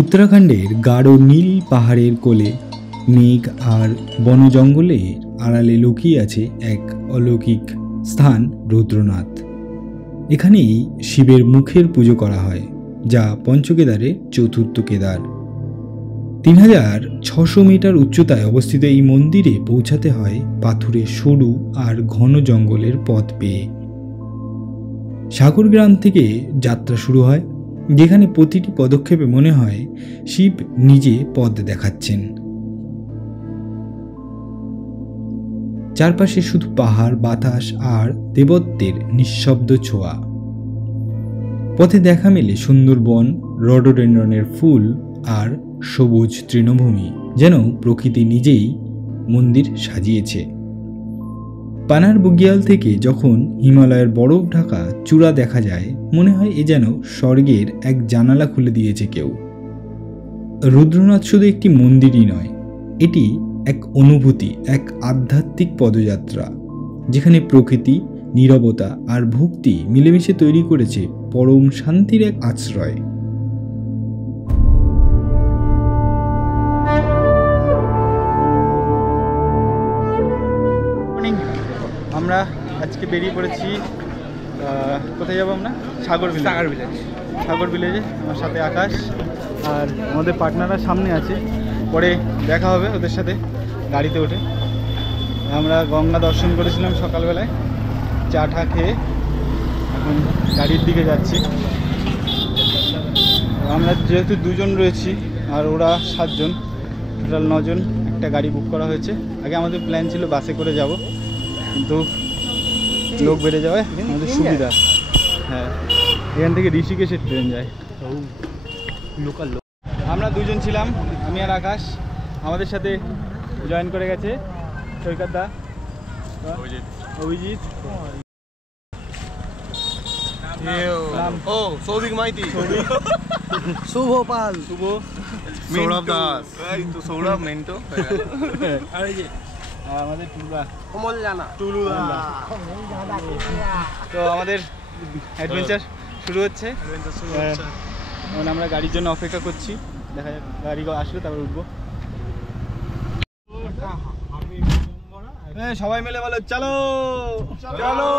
উত্তরাখণ্ডের গাঢ় নীল পাহাড়ের কোলে মেঘ আর বন জঙ্গলের আড়ালে লুকিয়ে আছে এক অলৌকিক স্থান রুদ্রনাথ। এখানেই শিবের মুখের পুজো করা হয়, যা পঞ্চকেদারের চতুর্থ কেদার। 3600 মিটার উচ্চতায় অবস্থিত এই মন্দিরে পৌঁছাতে হয় পাথুরের সরু আর ঘন জঙ্গলের পথ পেয়ে। সাগরগ্রাম থেকে যাত্রা শুরু হয়, যেখানে প্রতিটি পদক্ষেপে মনে হয় শিব নিজে পথ দেখাচ্ছেন। চারপাশে শুধু পাহাড়, বাতাস আর দেবত্বের নিঃশব্দ ছোঁয়া। পথে দেখা মেলে সুন্দর বন, রডোডেন্ড্রনের ফুল আর সবুজ তৃণভূমি, যেন প্রকৃতি নিজেই মন্দির সাজিয়েছে। পানার বুগিয়াল থেকে যখন হিমালয়ের বরফ ঢাকা চূড়া দেখা যায়, মনে হয় এ যেন স্বর্গের এক জানালা খুলে দিয়েছে কেউ। রুদ্রনাথ শুধু একটি মন্দিরই নয়, এটি এক অনুভূতি, এক আধ্যাত্মিক পদযাত্রা, যেখানে প্রকৃতি, নীরবতা আর ভক্তি মিলেমিশে তৈরি করেছে পরম শান্তির এক আশ্রয়। আমরা আজকে বেরিয়ে পড়েছি, কোথায় যাবো আমরা? সাগর ভিলেজে। আমার সাথে আকাশ আর আমাদের পার্টনাররা সামনে আছে, পরে দেখা হবে ওদের সাথে গাড়িতে উঠে। আমরা গঙ্গা দর্শন করেছিলাম সকালবেলায়, চা টা খেয়ে এখন গাড়ির দিকে যাচ্ছি। আমরা যেহেতু দুজন রয়েছি আর ওরা 7 জন, টোটাল 9 জন, একটা গাড়ি বুক করা হয়েছে। আগে আমাদের প্ল্যান ছিল বাসে করে যাব, কিন্তু লোক বেড়ে যাওয়ায় আমাদের সুবিধা। হ্যাঁ, এখান থেকে ঋষিকেশের ট্রেন যায়, লোকাল লোক। আমরা 2 জন ছিলাম, আমি আর আকাশ। আমাদের সাথে জয়েন করে গেছে সৈকত দা, অভিজিৎ, সৌভিক মাইতি, শুভ পাল, সৌরভ দাস, সৌরভ মেন্টো, আমাদের টুলু দা। তো আমাদের অ্যাডভেঞ্চার শুরু হচ্ছে। এখন আমরা গাড়ির জন্য অপেক্ষা করছি, দেখা যাক গাড়ি আসলে তারপর উঠবো। সবাই মিলে বলো চলো চলো।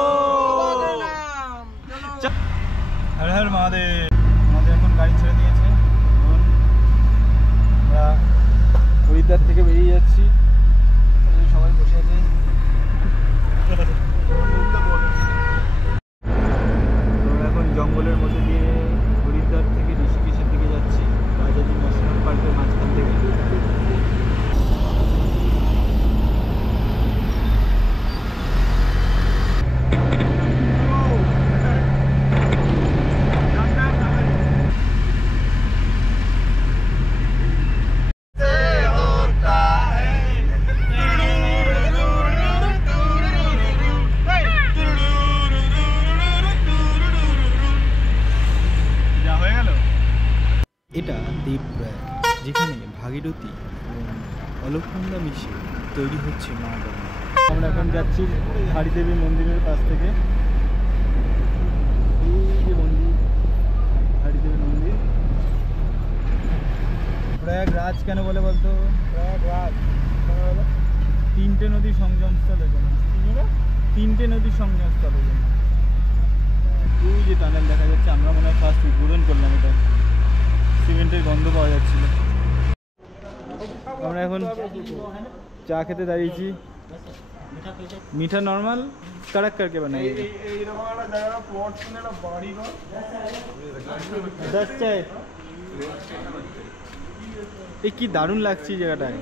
হর হর মহাদেব। আমাদের এখন গাড়ি ছেড়ে দিয়েছে, আমরা হরিদ্বার থেকে বেরিয়ে যাচ্ছি। সবাই বসে আছে, এখন জঙ্গলের মধ্যে দিয়ে হরিদ্বার থেকে ঋষিকেশের দিকে যাচ্ছি, রাজাজি ন্যাশনাল পার্কের মাঝখান থেকে। এটা দেবপ্রয়াগ, যেখানে ভাগীরথী এবং অলকনন্দা মিশে তৈরি হচ্ছে মা গঙ্গা। আমরা এখন যাচ্ছি হাড়িদেবী মন্দিরের কাছ থেকে। এই যে মন্দির, হাড়িদেবী মন্দির। প্রয়াগরাজ কেন বলে বলতো? প্রয়াগরাজ কেন বলে? 3টে নদীর সংযমস্থলের জন্য। 3টে নদীর সংযমস্থলের জন্য। ওই যে টানেল দেখা যাচ্ছে, আমরা মনে হয় ফার্স্ট উদ্বোধন করলাম এটা। সিমেন্টের গন্ধ পাওয়া যাচ্ছিল। আমরা এখন চা খেতে দাঁড়িয়েছি। মিঠা নর্মাল কড়ক करके बनाइए। এই কি দারুণ লাগছে জায়গাটায়।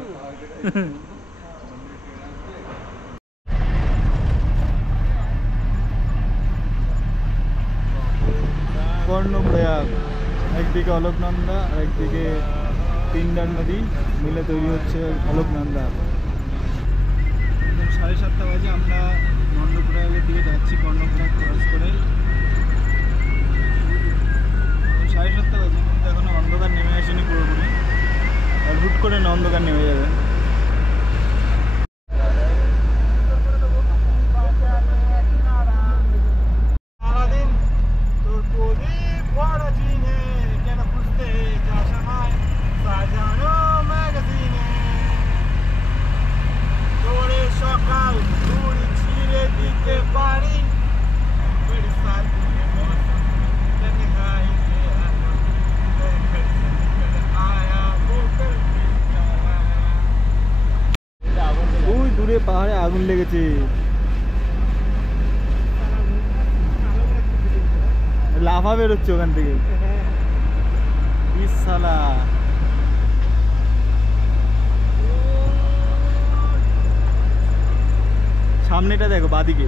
কর্ণপ্রয়াগ, একদিকে অলকনন্দা আর একদিকে পিন্ডার নদী মিলে তৈরি হচ্ছে অলকনন্দা। 7:30 বাজে, আমরা নন্দপ্রয়াগের দিকে যাচ্ছি, কর্ণপ্রয়াগ ক্রস করে। 7:30 বাজে, কিন্তু এখনো অন্ধকার নেমে আসেনি পুরোপুরি, আর হুট করে অন্ধকার নেমে যাবে। সারাদিন তোর প্রদীপ ভরা চিনে কেন বুঝতে যাস আমায়। আগুন লেগেছে। লাভা বেরোচ্ছে ওখান থেকে। শালা সামনেটা দেখো বাদিকে।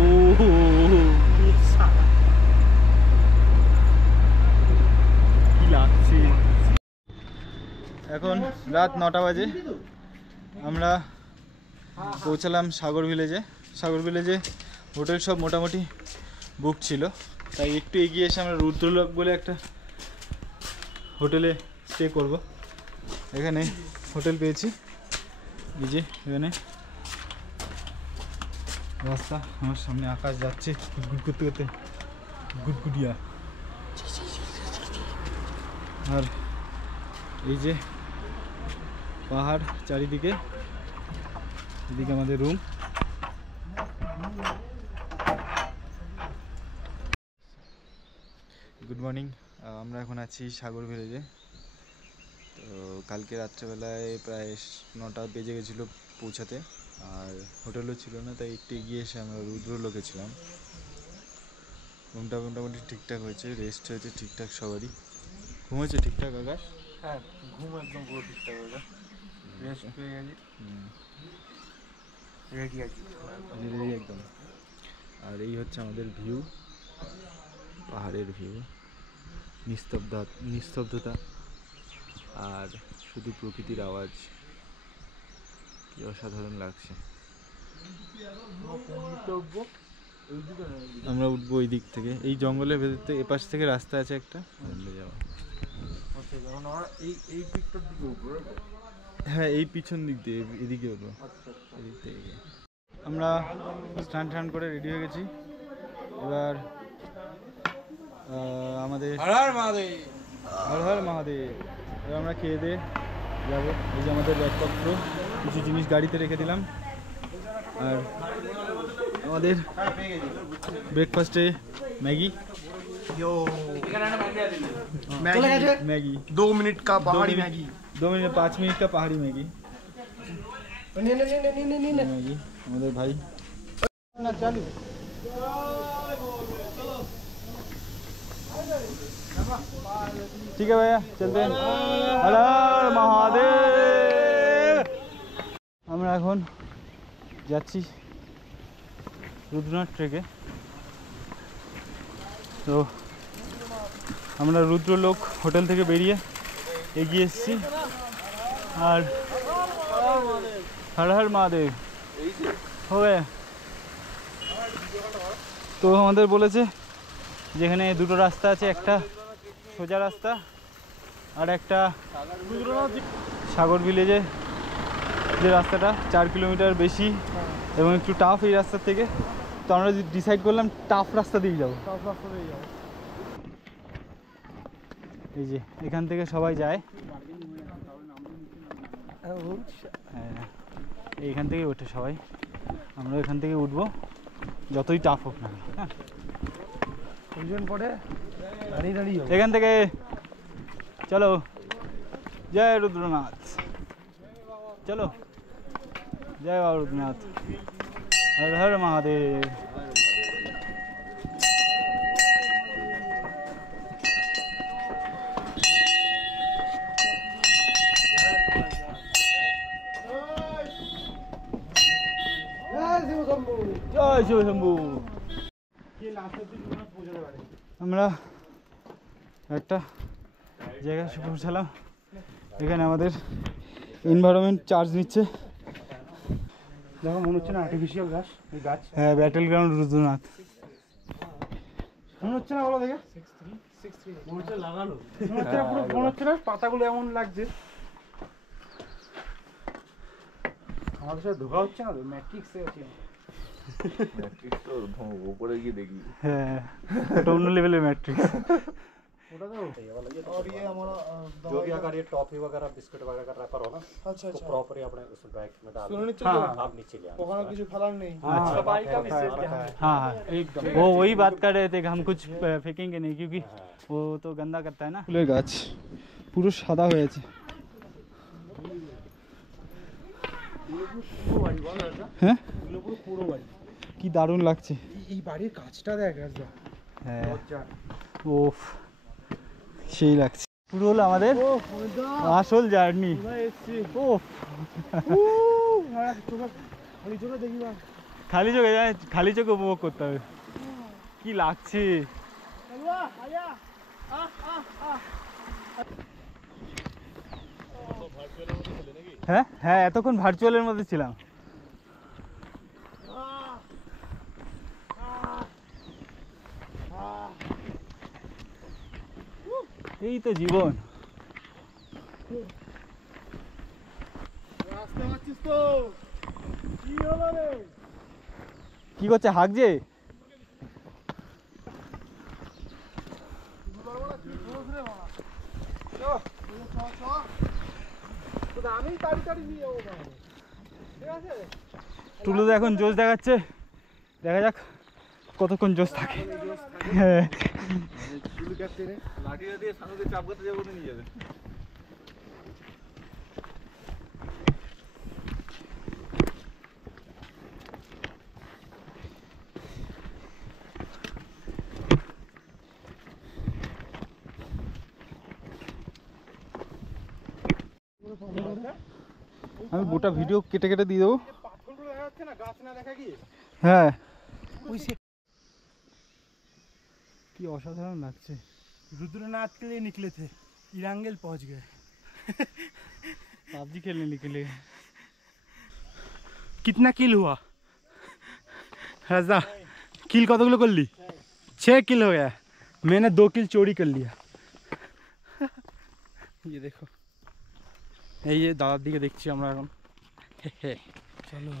ও কি লাগছে। এখন রাত 9টা বাজে। আমরা পৌঁছালাম সাগর ভিলেজে। সাগর ভিলেজে হোটেল সব মোটামুটি বুক ছিল, তাই একটু এগিয়ে এসে আমরা রুদ্রলোক বলে একটা হোটেলে স্টে করব। এখানে হোটেল পেয়েছি, এই যে এখানে রাস্তা, আমার সামনে আকাশ যাচ্ছে গুটগুট করতে করতে, গুটগুটিয়া। আর এই যে পাহাড় চারিদিকে, এদিকে আমাদের রুম। গুড মর্নিং, আমরা এখন আছি সাগর ভিলেজে। তো কালকে রাত্রেবেলায় প্রায় 9টা বেজে গেছিলো পৌঁছাতে, আর হোটেলও ছিল না, তাই একটু এগিয়ে এসে আমরা রুদ্রলোকে ছিলাম। রুমটা মোটামুটি ঠিকঠাক হয়েছে, রেস্ট হয়েছে ঠিকঠাক, সবারই ঘুম হয়েছে ঠিকঠাক। আকাশ হ্যাঁ, ঘুম একদম পুরো ঠিকঠাক হয়ে যায়, রেস্ট পেয়ে গেছি, রেডি আছি একদম। আর এই হচ্ছে আমাদের ভিউ, পাহাড়ের ভিউ, নিস্তব্ধতা আর শুধু প্রকৃতির আওয়াজ। কি অসাধারণ লাগছে। আমরা উঠবো ওই দিক থেকে, এই জঙ্গলের ভেতর থেকে, এপাশ থেকে রাস্তা আছে একটা যাওয়া। হ্যাঁ, এই পিছন দিক দিয়ে এদিকে উঠবো, এদিক থেকে। আমরা স্নান করে রেডি হয়ে গেছি। এবার আমাদের হর হর মহাদেব। এবার আমরা খেয়ে দিয়ে যাবো। এই যে আমাদের ব্যাগপত্র, কিছু জিনিস গাড়িতে রেখে দিলাম। আর আমাদের ব্রেকফাস্টে ম্যাগি। मैगी 2 मिनट का पहाड़ी मैगी, 2 मिनट 5 मिनट का पहाड़ी मैगी। मैगी हमारे भाई चालू। ठीक है भैया, चलते हैं। हर हर महादेव। আমরা এখন যাচ্ছি রুদ্রনাথ ট্রেকে। তো আমরা রুদ্রলোক হোটেল থেকে বেরিয়ে এগিয়ে এসেছি। আর হর হর মহাদেব হবে। তো আমাদের বলেছে যেখানে দুটো রাস্তা আছে, একটা সোজা রাস্তা আর একটা সাগর ভিলেজে যে রাস্তাটা 4 কিলোমিটার বেশি এবং একটু টাফ এই রাস্তার থেকে। তো আমরা ডিসাইড করলাম টাফ রাস্তা দিয়ে যাবো। এই যে এখান থেকে সবাই যায়, হ্যাঁ এইখান থেকে ওঠে সবাই। আমরা এখান থেকে উঠবো, যতই টাফ হোক না। হ্যাঁ, এখান থেকে চলো। জয় রুদ্রনাথ, চলো জয় বাবা রুদ্রনাথ, হর হর মহাদেব। জয় শিব শম্ভু। আমরা একটা জায়গায় পৌঁছালাম, এখানে আমাদের এনভায়রনমেন্ট চার্জ নিচ্ছে। দেখো মনে হচ্ছে না আর্টিফিশিয়াল গাছ, এই গাছ। হ্যাঁ, ব্যাটেল গ্রাউন্ড রুদ্রনাথ মনে হচ্ছে না, বলো দেখে। মনে হচ্ছে লাগানো, মনে হচ্ছে না, পুরো মনে হচ্ছে না, পাতাগুলো এমন লাগছে। আমাদের সাথে ধোকা হচ্ছে না তো, ম্যাট্রিক্সে আছে। मैट्रिक्स तो ऊपर की देखी। হ্যাঁ, এটা অন্য লেভেলের ম্যাট্রিক্স। और ये हमारा जो भी अगर ये टॉफी वगैरह बिस्कुट वगैरह का रैपर हो ना, अच्छा तो प्रॉपर ही अपने उस बैग में डाल सुनो नीचे हाँ, जो- आप नीचे ले आना। ওখানে কিছু ফেলার নেই। सफाई का विशेष ध्यान है। हाँ हाँ, वो वही बात कर रहे थे कि हम कुछ फेंकेंगे नहीं, क्योंकि वो तो गंदा करता है ना। ফুলের গাছ পুরো সাদা হয়ে আছে। হ্যাঁ এগুলো পুরো পুরো বাড়ি। কি দারুণ লাগছে। এই বাড়ির কাজটা দেখ রাজদা। হ্যাঁ ওফ সেই লাগছে। পুরো হলো আমাদের আসল জার্নি। ওফ খালি চোখে উপভোগ করতে হবে কি লাগছে। হ্যাঁ হ্যাঁ এতক্ষণ ভার্চুয়ালের মধ্যে ছিলাম। এই তো জীবন। কি করছে হাগছে? টুলু তো এখন জোশ দেখাচ্ছে, দেখা যাক কতক্ষণ জোশ থাকে। হ্যাঁ লাঠিটা দিয়ে সামনে চাপ করতে যাবো নিয়ে যাবে। আমি গোটা ভিডিও কেটে কেটে দিয়ে দেবো। পাথরগুলো দেখা যাচ্ছে না, গাছ না দেখা গিয়ে। হ্যাঁ কি অসাধারণ লাগছে। रुद्रनाथ के लिए निकले थे, इरांगल पहुंच गए। पबजी खेलने निकले। कितना किल हुआ राजा? किल कतगुलो कर ली? 6 किल हो गया। मैंने 2 किल चोरी कर लिया। ये देखो ये दादार दिके देखছি আমরা এখন। চলো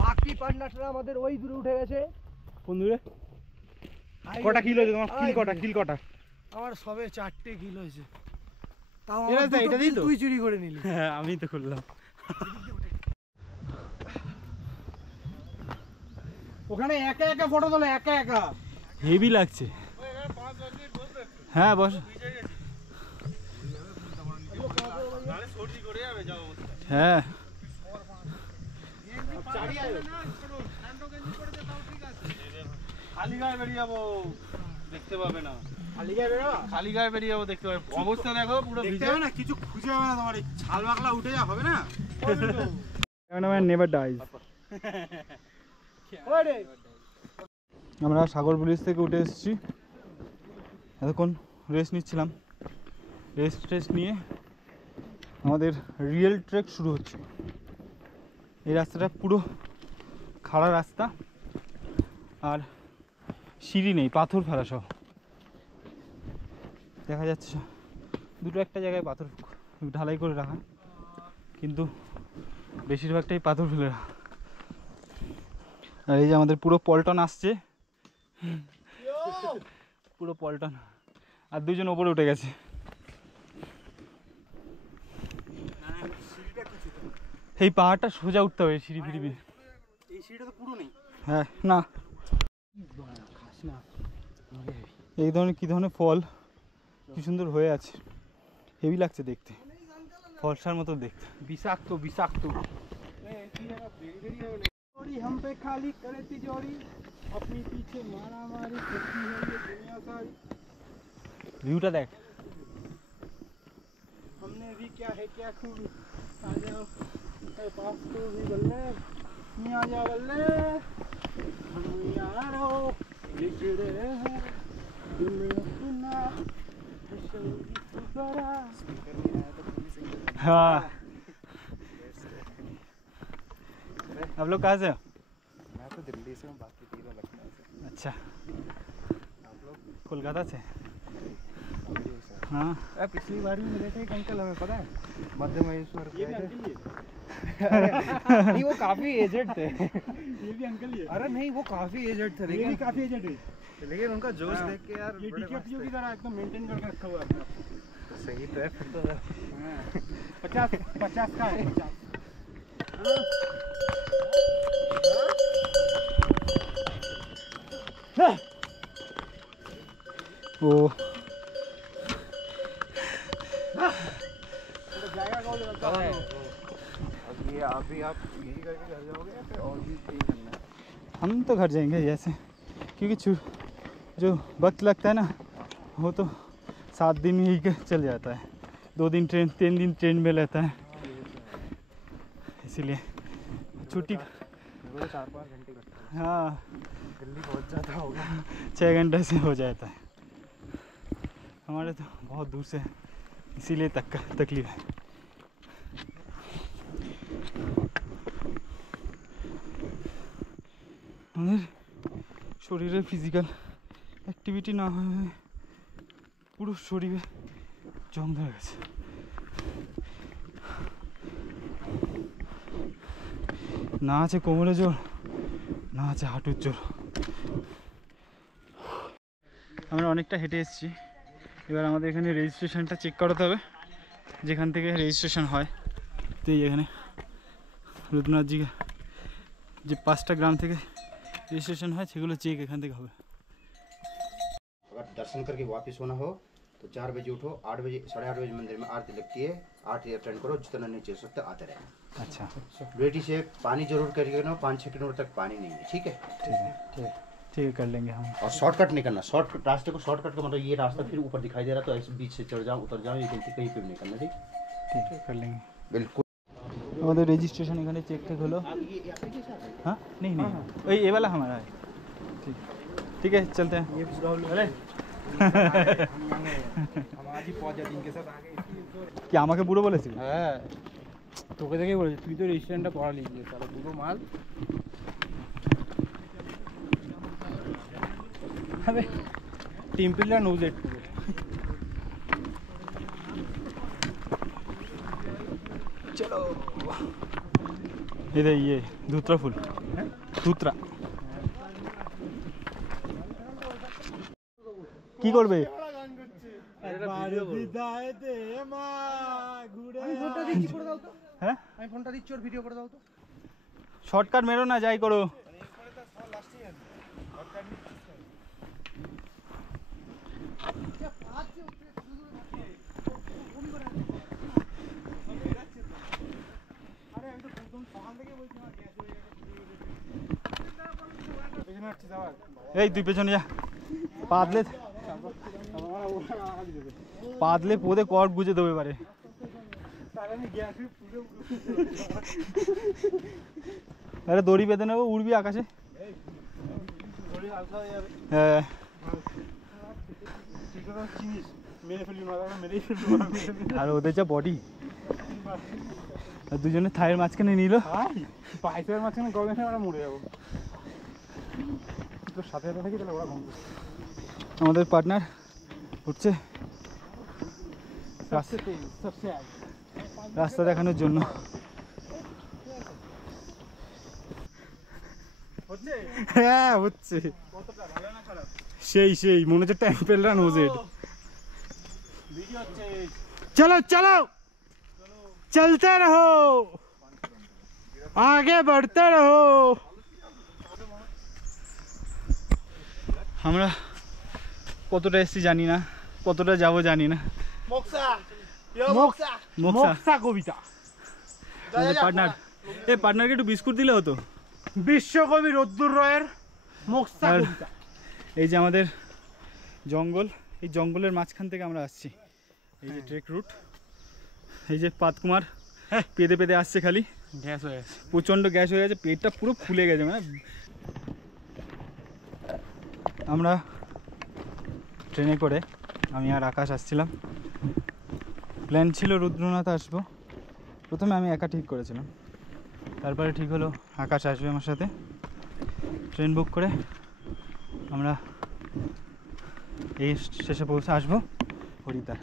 বাকি পান্ডাটা আমাদের ওই দূরে উঠে গেছে। কোন দূরে? কটা কিল হয়েছে তোমার? কিল কটা? আমার সবে 4টে কিল হয়েছে। তাও এটা দিই তো তুই চুরি করে নিলি। হ্যাঁ আমি তো করলাম। ওখানে একা একা ফটো তোলে, একা একা হেভি লাগছে। হ্যাঁ বস। হ্যাঁ খালি গায়ে বেরিয়ে যাবো, দেখতে পাবে না। খালি গায়ে বেরোবা? খালি গায়ে বেরিয়ে যাবো, দেখতে পাবে। অবস্থা দেখো পুরো ভিজে না, কিছু খুঁজে হবে না তোমার। এই ছাল বাকলা উঠে যা হবে না। Never dies. আমরা সাগর ব্রিজ থেকে উঠে এসেছি, এতক্ষণ রেস্ট নিচ্ছিলাম। রেস্ট নিয়ে আমাদের রিয়েল ট্রেক শুরু হচ্ছে। এই রাস্তাটা পুরো খাড়া রাস্তা আর সিঁড়ি নেই, পাথর ফেলা সব দেখা যাচ্ছে। দুটো একটা জায়গায় পাথর ঢালাই করে রাখা, কিন্তু বেশিরভাগটাই পাথর ফেলে রাখা। আর এই যে আমাদের পুরো পল্টন আসছে, পুরো পল্টন। আর দুজন ওপরে উঠে গেছে। এই পাহাড়টা সোজা উঠতে হবে, সিঁড়ি ফিড়ি। এই সিঁড়িটা তো পুরো নেই। হ্যাঁ না খাস না। এই ধরনের কি ধরনের ফল কি সুন্দর হয়ে আছে, হেভি লাগছে দেখতে, ফলসার মতো দেখতে। বিষাক্ত বিষাক্ত। हम पे खाली करे तिजोरी, अपनी पीछे मारा मारी करती है ये दुनिया सारी। ভিউটা দেখ। हमने भी क्या है क्या खूबी, आ जाओ मेरे पास तो भी बल्ले, नहीं आ जा बल्ले, हम यारो लिख रहे हैं दिल अपना सुपरा। हाँ आप लोग कहाँ से हो? मैं तो दिल्ली से हूँ, बाकी तीनों लखनऊ से। अच्छा आप लोग? कोलकाता से। दिल्ली से। हाँ पिछली बार भी मिले थे एक अंकल, हमें पता है, मध्य महेश्वर ये के भी थे। अंकल ही है। नहीं वो काफी एजेड थे। ये भी अंकल ही है। अरे नहीं वो काफी एजेड थे, ये भी लेकिन काफी एजेड है। लेकिन उनका जोश हाँ। देख के यार ये बड़े डीकेपीओ मस्त की थे। तरह एकदम मेंटेन करके रखा हुआ है। सही तो है फिर तो। 50 का है 50। ओ यही करके घर जाओगे या फिर और भी कहीं करना है? हम तो घर जाएंगे जैसे, क्योंकि जो वक्त लगता है ना वो तो 7 दिन ही के चल जाता है, 2 दिन ट्रेन 3 दिन ट्रेन में रहता है, इसीलिए छुट्टी 4-5 घंटे लगता है, हाँ जल्दी पहुंच जाता होगा। 6 घंटे से हो जाता है, हमारे तो बहुत दूर से, इसीलिए तकलीफ है। আমাদের শরীরে ফিজিক্যাল অ্যাক্টিভিটি না হয়ে পুরো শরীরে জং ধরে গেছে। না আছে কোমরে জোর, না আছে হাঁটুর জোর। আমরা অনেকটা হেঁটে এসেছি, এবার আমাদের এখানে রেজিস্ট্রেশনটা চেক করাতে হবে, যেখান থেকে রেজিস্ট্রেশন হয়। তো এখানে রুদ্রনাথজি যে 5টা গ্রাম থেকে রেজিস্ট্রেশন হয় সেগুলো চেক এখান থেকে হবে। अगर दर्शन करके वापस होना हो तो 4 बजे उठो, 8 बजे 8:30 बजे मंदिर में आरती लगती है, 8 अटेंड करो, जितना नीचे सकते आते रहे। अच्छा बेटी से पानी जरूर करिएगा ना, 5-6 किलोमीटर तक पानी नहीं है, ठीक है। ठीक है कर लेंगे हम। और शॉर्टकट नहीं करना, शॉर्टकट रास्ते को शॉर्टकट का मतलब ये रास्ता फिर ऊपर दिखाई दे रहा तो ऐसे बीच से चढ़ जाओ उतर जाओ, ये गलती कहीं पे भी नहीं करना, ठीक ठीक है कर लेंगे। बिल्कुल। আমাদের রেজিস্ট্রেশন এখানে চেক টেক হলো। हाँ नहीं नहीं वही ये वाला हमारा है। ठीक ठीक है चलते हैं। ये अरे हम आज ही पहुंच जाते इनके साथ आगे। কি আমাকে বুড়ো বলেছিল? হ্যাঁ তোকে দেখে বলেছি, তুই তো রেজিস্ট্রেশনটা করা লিখবি, তাহলে পুরো মাল। আরে টেম্পেলটা নোজ এট পুরো। चलो इधर ये धूतरा फूल, धूतरा কি করবে? হ্যাঁ আমি ফোনটা দিচ্ছি, ওর ভিডিও করে দাও তো। শর্টকাট মেরো না, যাই করো। এই তুই পেছনে যা, পাতলে পোদে কট গুজে দেবে এবারে। আরে দড়ি বেঁধে নেবো, উড়বি আকাশে। হ্যাঁ আর ওদের যা বডি, আর দুজনে থায়ের মাঝখানে নিল, পাইপের মাঝখানে গবেষণা আমরা মরে যাবো। তোর সাথে সাথে থাকি তাহলে ওরা ঘুম। আমাদের পার্টনার উঠছে রাস্তা দেখানোর জন্য। হ্যাঁ হচ্ছে, সেই মনে হচ্ছে টেম্পেল রান ওজেড। चलो चलो चलते रहो, आगे बढ़ते रहो। আমরা কতটা এসছি জানি না, কতটা যাব জানি না। মোক্সা কবিতা পার্টনার, এই পার্টনারকে একটু বিস্কুট দিলে হতো। বিশ্বকবি রদ্দুর রয়ের মোক্সা কবিতা। এই যে আমাদের জঙ্গল, এই জঙ্গলের মাঝখান থেকে আমরা আসছি। এই যে ট্রেক রুট, এই যে পাতকুমার পেদে পেদে আসছে, খালি গ্যাস হয়ে গেছে, প্রচণ্ড গ্যাস হয়ে গেছে, পেটটা পুরো ফুলে গেছে। মানে আমরা ট্রেনে করে আমি আর আকাশ আসছিলাম, প্ল্যান ছিল রুদ্রনাথ আসবো। প্রথমে আমি একা ঠিক করেছিলাম, তারপরে ঠিক হলো আকাশ আসবে আমার সাথে। ট্রেন বুক করে আমরা এই শেষে পৌঁছে আসবো হরিদ্বার।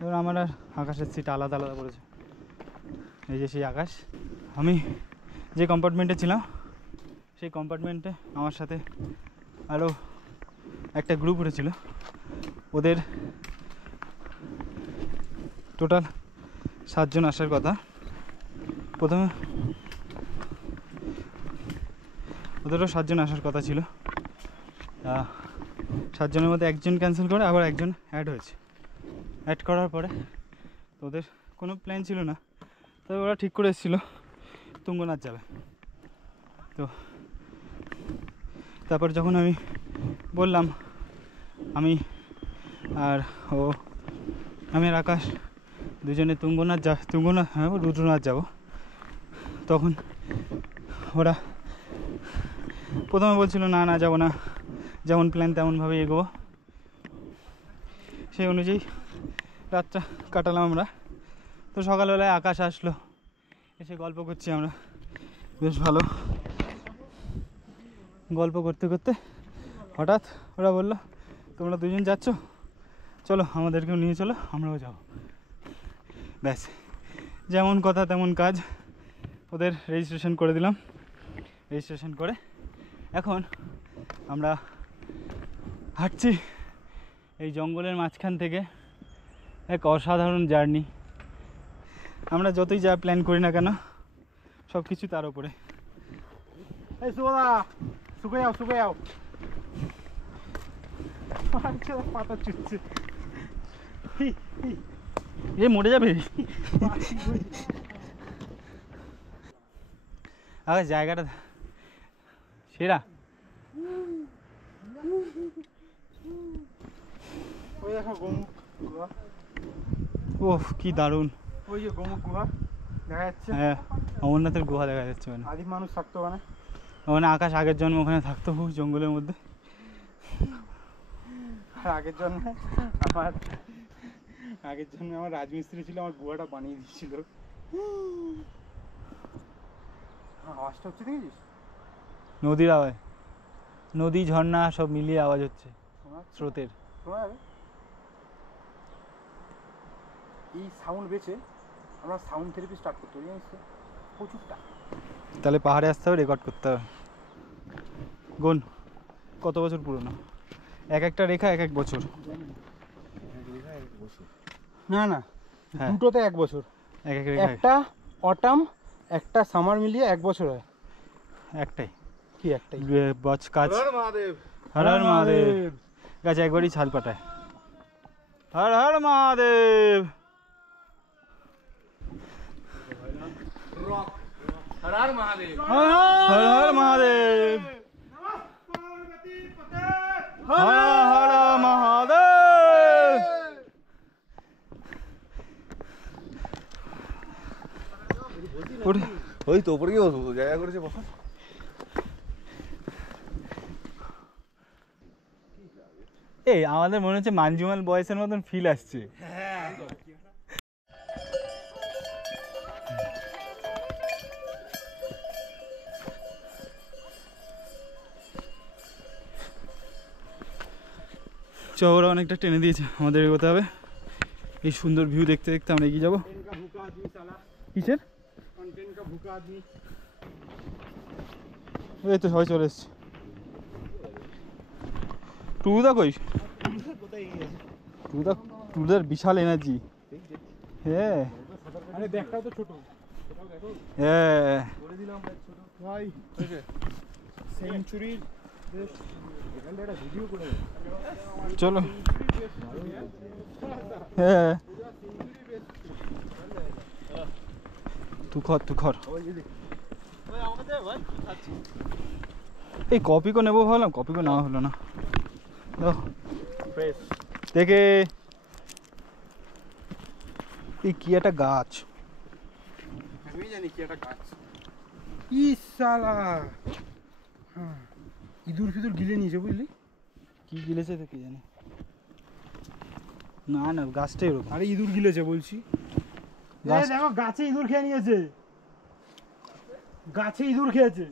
এবার আমার আর আকাশের সিট আলাদা আলাদা পড়েছে। এই যে সেই আকাশ, আমি যে কম্পার্টমেন্টে ছিলাম সেই কম্পার্টমেন্টে আমার সাথে আরও একটা গ্রুপ উঠেছিল। ওদের টোটাল 7 জন আসার কথা। প্রথমে ওদেরও 7 জন আসার কথা ছিল, 7 জনের মধ্যে একজন ক্যান্সেল করে আবার একজন অ্যাড হয়েছে। অ্যাড করার পরে তো ওদের কোনো প্ল্যান ছিল না, তবে ওরা ঠিক করে এসেছিলো তুঙ্গনাথ যাবে। তো তারপর যখন আমি বললাম আমি আর আকাশ দুজনে তুঙ্গনাথ হ্যাঁ রুদ্রনাথ যাব, তখন ওরা প্রথমে বলছিল না না যাবো না, যেমন প্ল্যান তেমনভাবে এগোবো। সেই অনুযায়ী রাতটা কাটালাম আমরা। তো সকালবেলায় আকাশ আসলো, এসে গল্প করছি আমরা, বেশ ভালো গল্প করতে করতে হঠাৎ ওরা বললো তোমরা দুজন যাচ্ছ, চলো আমাদেরকেও নিয়ে চলো, আমরাও যাবো। ব্যাস, যেমন কথা তেমন কাজ, ওদের রেজিস্ট্রেশন করে দিলাম। রেজিস্ট্রেশন করে এখন আমরা হাঁটছি এই জঙ্গলের মাঝখান থেকে। এক অসাধারণ জার্নি। আমরা যতই যা প্ল্যান করি না কেন সব কিছু তার উপরে। এই সুদা শুকে যাও পাতা চুচ্ছে, এ মরে যাবে। আগে জায়গাটা সেরা। ওই দেখো গোমুখ গুহা, ওহ কি দারুণ। ওই যে গোমুখ গুহা দেখা যাচ্ছে। হ্যাঁ, অমরনাথের গুহা দেখা যাচ্ছে ওখানে। আদিম মানুষ থাকতো ওখানে। ওখানে আকাশ আগের জন্ম ওখানে থাকতো, জঙ্গলের মধ্যে। আর আগের জন্মে আমার রাজমিস্ত্রি ছিল, আমার গুহাটা বানিয়ে দিচ্ছিল। আওয়াজটা হচ্ছে দেখেছিস? নদীর আওয়াজ, নদী ঝর্ণা সব মিলিয়ে আওয়াজ হচ্ছে স্রোতের। শোনা যাবে? এই সাউন্ড বেচে আমরা সাউন্ড থেরাপি স্টার্ট করতে পারি, জানিস তো? প্রচুর টাকা। তাহলে পাহাড়ে আসতে হবে, রেকর্ড করতে হবে। গুন কত বছর পুরনো, এক একটা রেখা এক এক বছর। না না, হ্যাঁ। দুটোতে 1 বছর। এক এক রেখা একটা অটাম একটা সামার মিলিয়ে 1 বছর হয়। একটাই কি একটাই? বছ কাজ। হর হর মহাদেব। গাছ একবারই ছাল পাঠায়। হর হর মহাদেব। হর হর মহাদেব। হর হর মহাদেব। ওই তো উপরে গিয়ে বসবো, জায়গা করেছে বসা। এই আমাদের মনে হচ্ছে মানজুমাল বয়সের মতন ফিল আসছে। চওড়া অনেকটা টেনে দিয়েছে, আমাদের এগোতে হবে। এই সুন্দর ভিউ দেখতে দেখতে আমরা এগিয়ে যাবো। কিসের এই তো সবাই চলে এসছে। টুদা কই? টুদার বিশাল এনার্জি। হ্যাঁ আরে ব্যাগটাও তো ছোট। হ্যাঁ ভাই সেঞ্চুরি এখানে একটা ভিডিও করে চলো। হ্যাঁ তুখর এই কপি কো নেবো ভাবলাম, কপি কো নেওয়া হলো না। দেখে এই কি একটা গাছ, আমি জানি কি একটা গাছ। ই শালা ইঁদুর ফিদুর গিলে নিয়েছে, বুঝলি? কি গিলেছে তো কি জানি। না না গাছটাই ওরকম। আরে ইঁদুর গিলেছে বলছি। দেখো গাছে ইঁদুর খেয়ে নিয়েছে, গাছে ইঁদুর খেয়েছে।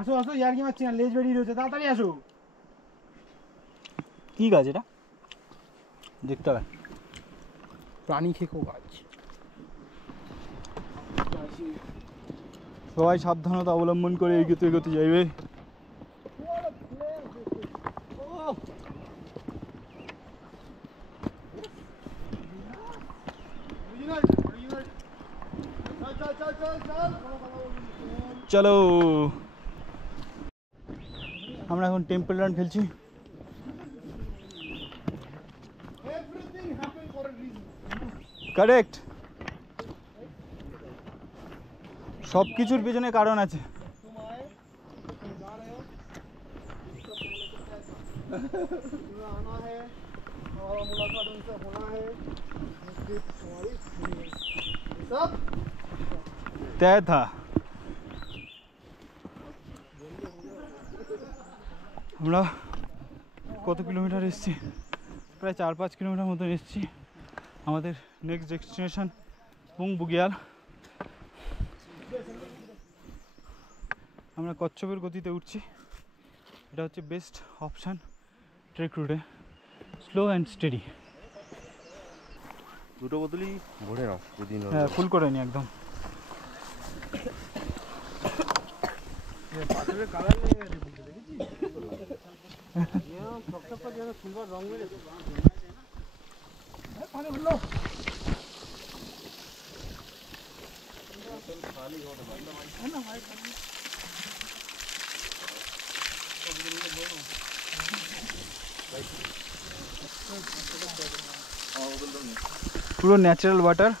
আসো আসো, ইয়ার কি মারছি না, লেজ বেরিয়ে রয়েছে, তাড়াতাড়ি আসো। কি গাছ এটা দেখতে হবে। প্রাণী খেকো গাছ। সবাই সাবধানতা অবলম্বন করে এগোতে এগোতে যাইবে। চলো আমরা এখন টেম্পল রান খেলছি। কারেক্ট। সব কিছুর পেছনে কারণ আছে। तय था। আমরা কত কিলোমিটার এসেছি? প্রায় 4-5 কিলোমিটার মতো এসেছি। আমাদের নেক্সট ডেস্টিনেশন পুং বুগিয়াল। আমরা কচ্ছপের গতিতে উঠছি। এটা হচ্ছে বেস্ট অপশান ট্রেক রুটে, স্লো অ্যান্ড স্টেডি। দুটো বোতলই ভরে নাও যদি হ্যাঁ, ফুল করে নি একদম। পুরো ন্যাচারাল ওয়াটার।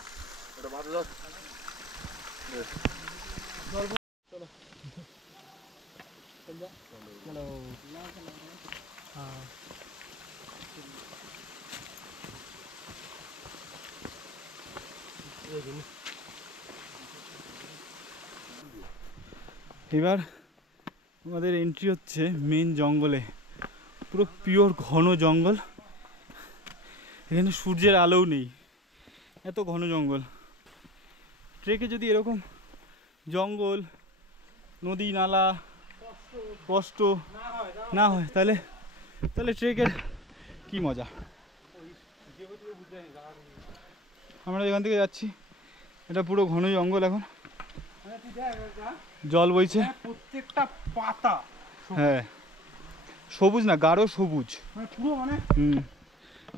এবার আমাদের এন্ট্রি হচ্ছে মেন জঙ্গলে। পুরো পিওর ঘন জঙ্গল। এখানে সূর্যের আলোও নেই, এত ঘন জঙ্গল। ট্রেকে যদি এরকম জঙ্গল, নদী নালা, কষ্ট না হয় তাহলে ট্রেকের কি মজা। আমরা এখান থেকে যাচ্ছি, এটা পুরো ঘন জঙ্গল। এখন জল বইছে, প্রত্যেকটা পাতা হ্যাঁ সবুজ না, গাঢ় সবুজ। পুরো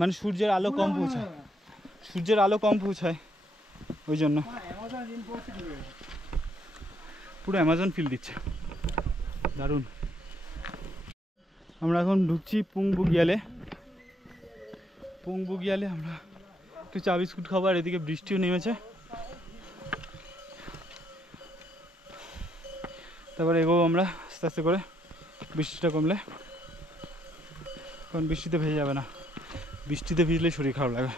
মানে সূর্যের আলো কম পৌঁছায়, সূর্যের আলো কম পৌঁছায় ওই জন্য পুরো অ্যামাজন ফিল দিচ্ছে, দারুণ। আমরা এখন ঢুকছি পুং বুগিয়ালে। পুং বুগিয়ালে আমরা একটু চা বিস্কুট খাবো, আর এদিকে বৃষ্টিও নেমেছে। তারপরে এগোবো আমরা আস্তে আস্তে করে, বৃষ্টিটা কমলে। কারণ বৃষ্টিতে ভেজে যাবে না, বৃষ্টিতে ভিজলে শরীর খারাপ লাগে।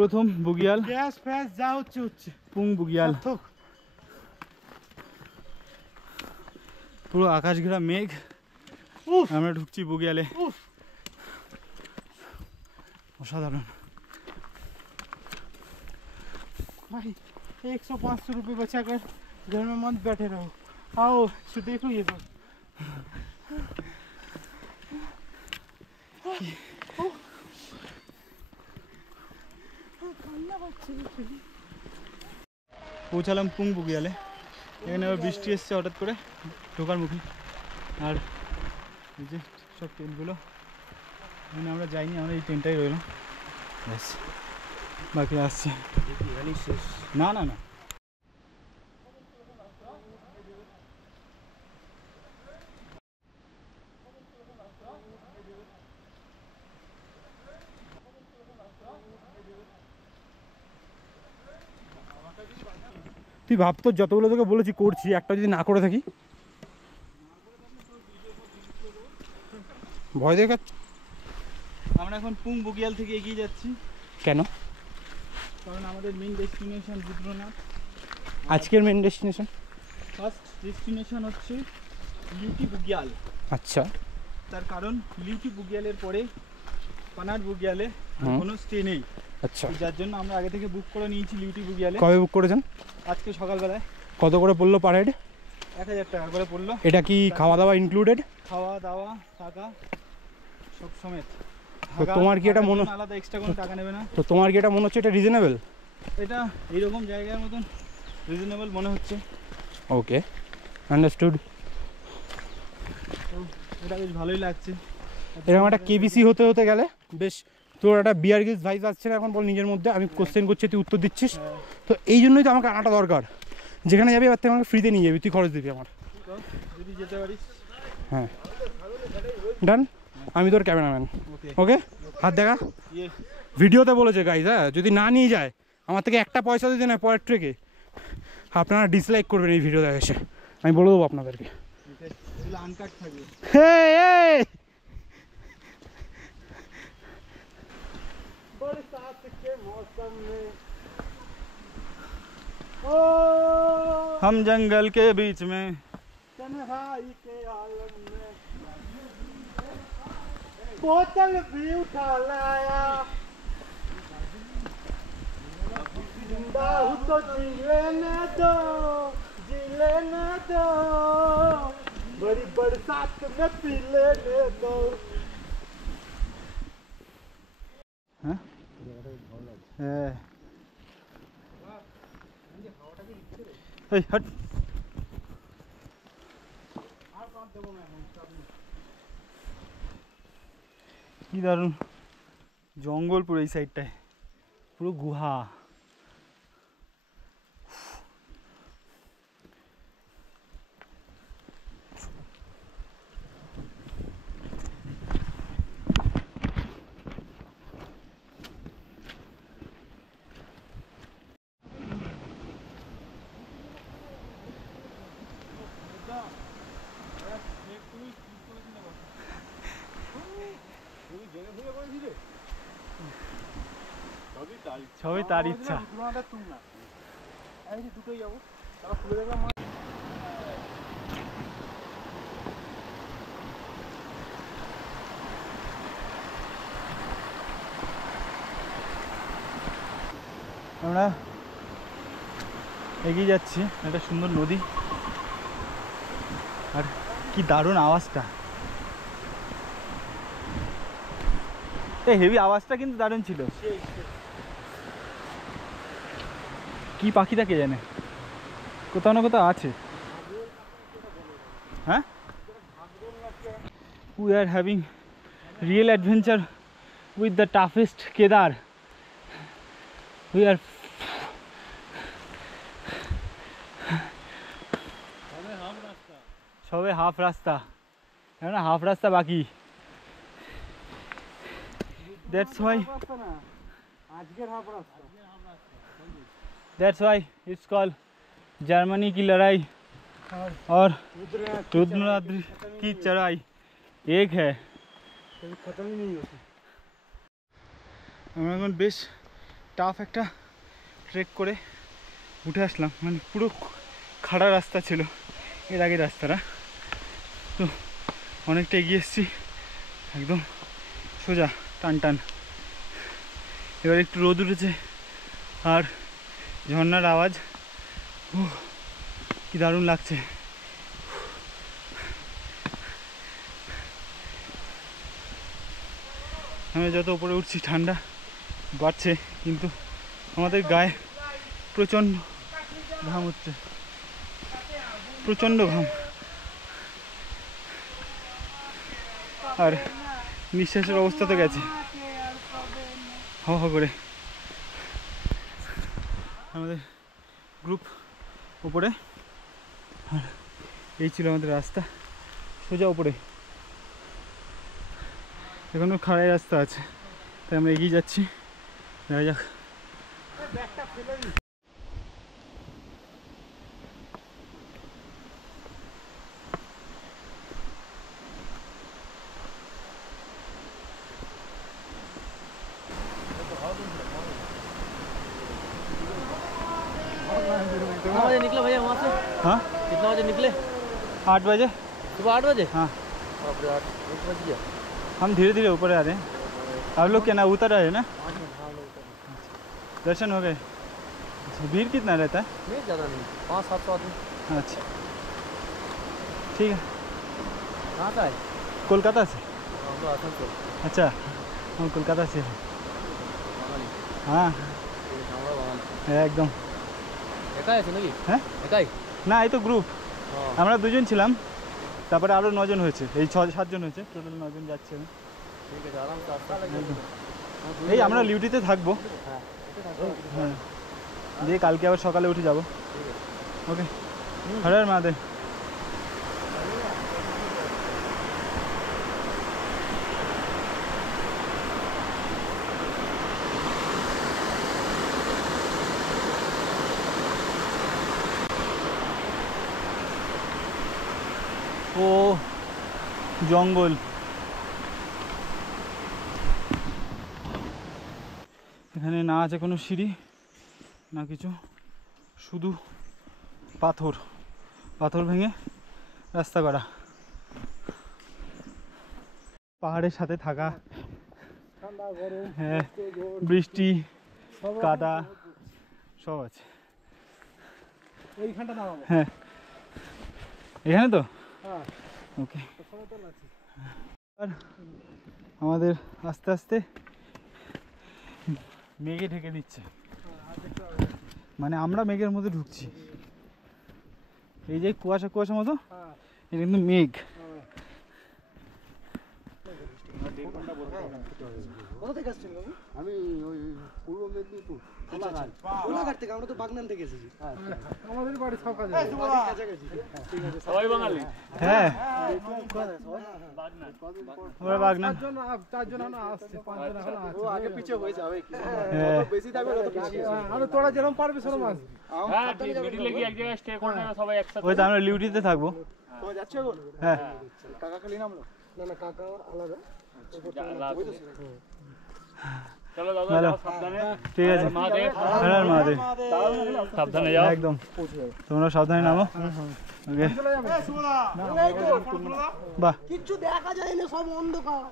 প্রথম বুগিয়াল, গ্যাস ফ্যাস যা হচ্ছে পুং বুগিয়াল। পুরো আকাশ ঘেরা মেঘ। আমরা ঢুকছি বুগিয়ালে, অসাধারণ। भाई 100-500 रुपये बचा कर घर में मत बैठे रहो, आओ तो देखो ये सब। পৌঁছালাম পুং বুগিয়ালে। এখানে আবার বৃষ্টি এসছে হঠাৎ করে ঢোকার মুখে। আর এই যে সব টেন্টগুলো, এখানে আমরা যাইনি, আমরা এই টেন্টটাই রইলাম, ব্যাস বাকি আসছে। না না না, তুই ভাব তো, যতগুলো তোকে বলেছি করছি, একটা যদি না করে থাকি ভয় দেখাচ্ছি। আমরা এখন পুং বুগিয়াল থেকে এগিয়ে যাচ্ছি। কেন? কারণ আমাদের মেন ডেস্টিনেশন রুদ্রনাথ। আজকের মেন ডেস্টিনেশন ফার্স্ট ডেস্টিনেশন হচ্ছে লিউটি বুগিয়াল। আচ্ছা, তার কারণ লিউটি বুগিয়ালের পরে পানার বুগিয়ালে কোনো স্টে নেই। আচ্ছা, যার জন্য আমরা আগে থেকে বুক করে নিয়েছি লিউটি বুগিয়ালে। কবে বুক করেছেন? আজকে সকালবেলায়। কত করে পড়লো পার হেড? 1000 টাকা করে পড়লো। এটা কি খাওয়া দাওয়া ইনক্লুডেড? খাওয়া দাওয়া থাকা সব সমেত। তো তোমার কি এটা মনে, আলাদা এক্সট্রা কোনো টাকা নেবে না। তো তোমার কি এটা মনে হচ্ছে এটা রিজনেবল? এটা এইরকম জায়গার মতন রিজনেবল মনে হচ্ছে। ওকে, আন্ডারস্টুড। তো এটা বেশ ভালোই লাগছে। এরকম একটা কেবিসি হতে হতে গেলে বেশ, তোর একটা বিয়ার গিলস ভাইস আসছে না এখন, বল নিজের মধ্যে। আমি কোশ্চেন করছি, তুই উত্তর দিচ্ছিস। তো এই জন্যই তো আমাকে আনাটা দরকার। যেখানে যাবি এবার থেকে আমাকে ফ্রিতে নিয়ে যাবি, তুই খরচ দিবি আমার। যদি যেতে পারিস। হ্যাঁ, ডান। আমি তোর ক্যামেরাম্যান। ওকে, হাত দেখা। ভিডিওতে বলেছে গাইজ, হ্যাঁ যদি না নিয়ে যায় আমার থেকে একটা পয়সা দিতে না পরের ট্রেকে, আপনারা ডিসলাইক করবেন এই ভিডিও দেখে এসে, আমি বলে দেবো আপনাদেরকে। আনকাট থাকবে। हम जंगल के बीच में तन्हाई के आलम में बोतल भी उठा लाया, जिंदा हूँ तो जी लेने दो, जी लेने दो, बड़ी बरसात में पी लेने दो। हाँ? हट। কি দারুণ জঙ্গল পুরো এই সাইডটায়, পুরো গুহা। সবই তার ইচ্ছা। আমরা এগিয়ে যাচ্ছি, একটা সুন্দর নদী, আর কি দারুণ আওয়াজটা, এই হেভি আওয়াজটা কিন্তু দারুণ ছিল। কি পাখিটা কে জানে, কোথাও না কোথাও আছে। হ্যাঁ, we are having real adventure with the toughest Kedar. We are সবে হাফ রাস্তা, এখন হাফ রাস্তা বাকি। That's why it's called Germany की लड़ाई और रुद्रनाद्रि की चढ़ाई एक है। खत्म ही नहीं होती। আমরা এখন বেশ টাফ একটা ট্রেক করে উঠে আসলাম, মানে পুরো খাড়া রাস্তা ছিল এর আগে রাস্তাটা, তো অনেকটা এগিয়ে এসেছি, একদম সোজা টান টান। এবার একটু রোদ উঠেছে আর ঝর্ণার আওয়াজ, কি দারুণ লাগছে। আমি যত উপরে উঠছি ঠান্ডা বাড়ছে, কিন্তু আমাদের গায়ে প্রচণ্ড ঘাম হচ্ছে, প্রচণ্ড ঘাম, আর নিঃশ্বাসের অবস্থা তো গেছে হ হ করে। আমাদের গ্রুপ উপরে, আর এই ছিল আমাদের রাস্তা সোজা উপরে। এখনও খাড়াই রাস্তা আছে, তাই আমরা এগিয়ে যাচ্ছি, দেখা যাক। कितना बजे निकले भैया वहाँ से? हाँ, कितना बजे निकले? 8 बजे। सुबह 8 बजे? हाँ, बाप रे, 8 बज गया। हम धीरे धीरे ऊपर आ रहे हैं। आप लोग क्या ना उतर रहे हैं ना? दर्शन हो गए। अच्छा, भीड़ कितना रहता है? नहीं ज़्यादा नहीं, 500-700 आदमी। अच्छा, ठीक है। कहाँ का है? कोलकाता से। हम लोग आसनसोल। अच्छा, हम कोलकाता से हैं। हाँ, হ্যাঁ একদম। একাই আছে নাকি? হ্যাঁ একাই? না, এই তো গ্রুপ, আমরা দুজন ছিলাম, তারপরে আরও 9 জন হয়েছে, এই 6-7 জন হয়েছে, টোটাল 9 জন যাচ্ছে। ঠিক আছে, আরাম से আস্তে আস্তে। এই আমরা লিউটিতে থাকবো, হ্যাঁ, দিয়ে কালকে আবার সকালে উঠে যাবো। ওকে, হর হর মহাদেব। ও জঙ্গল। এখানে না আছে কোনো সিঁড়ি না কিছু, শুধু পাথর, পাথর ভেঙে রাস্তা করা। পাহাড়ের সাথে থাকা, হ্যাঁ, বৃষ্টি, কাদা সব আছে। এইখানটা নামাবো। হ্যাঁ, এখানে তো ওকে। আর আমাদের আস্তে আস্তে মেঘে ঢেকে দিচ্ছে, মানে আমরা মেঘের মধ্যে ঢুকছি। এই যে কুয়াশা কুয়াশা মতো, এটা কিন্তু মেঘ। কোথা থেকে আসছেন বাবু? আমি ওই পূর্ব মেদিনীপুর কোলাঘাট থেকে। আমরা তো বাগনান থেকে এসেছি। আমাদের বাড়ি সব কাছে কাছাকাছি। সবাই বাঙালি। হ্যাঁ, ওরা বাগনা। চারজন না আসছে, পাঁচজন এখন আছে। ও আগে পিছে হয়ে যাবে, হ্যাঁ, বেশি থাকবে তত পিছিয়ে আর তোরা যেরকম পারবে সেরকম আসবে। হ্যাঁ, মিডিলে গিয়ে এক জায়গায় স্টে করে নেবে সবাই একসাথে। ওই তো আমরা লিউটিতে থাকবো। তোমার যাচ্ছে এখন? হ্যাঁ, কাকা খালি নামলো? না না, কাকা আলাদা। চলো দাদা, ভালো। যাও সাবধানে। ঠিক আছে, মহাদেব। হর হর মহাদেব। সাবধানে যাও। একদম, তোমরা সাবধানে নামো। ওকে, বাহ, কিচ্ছু দেখা যায় না, সব অন্ধকার।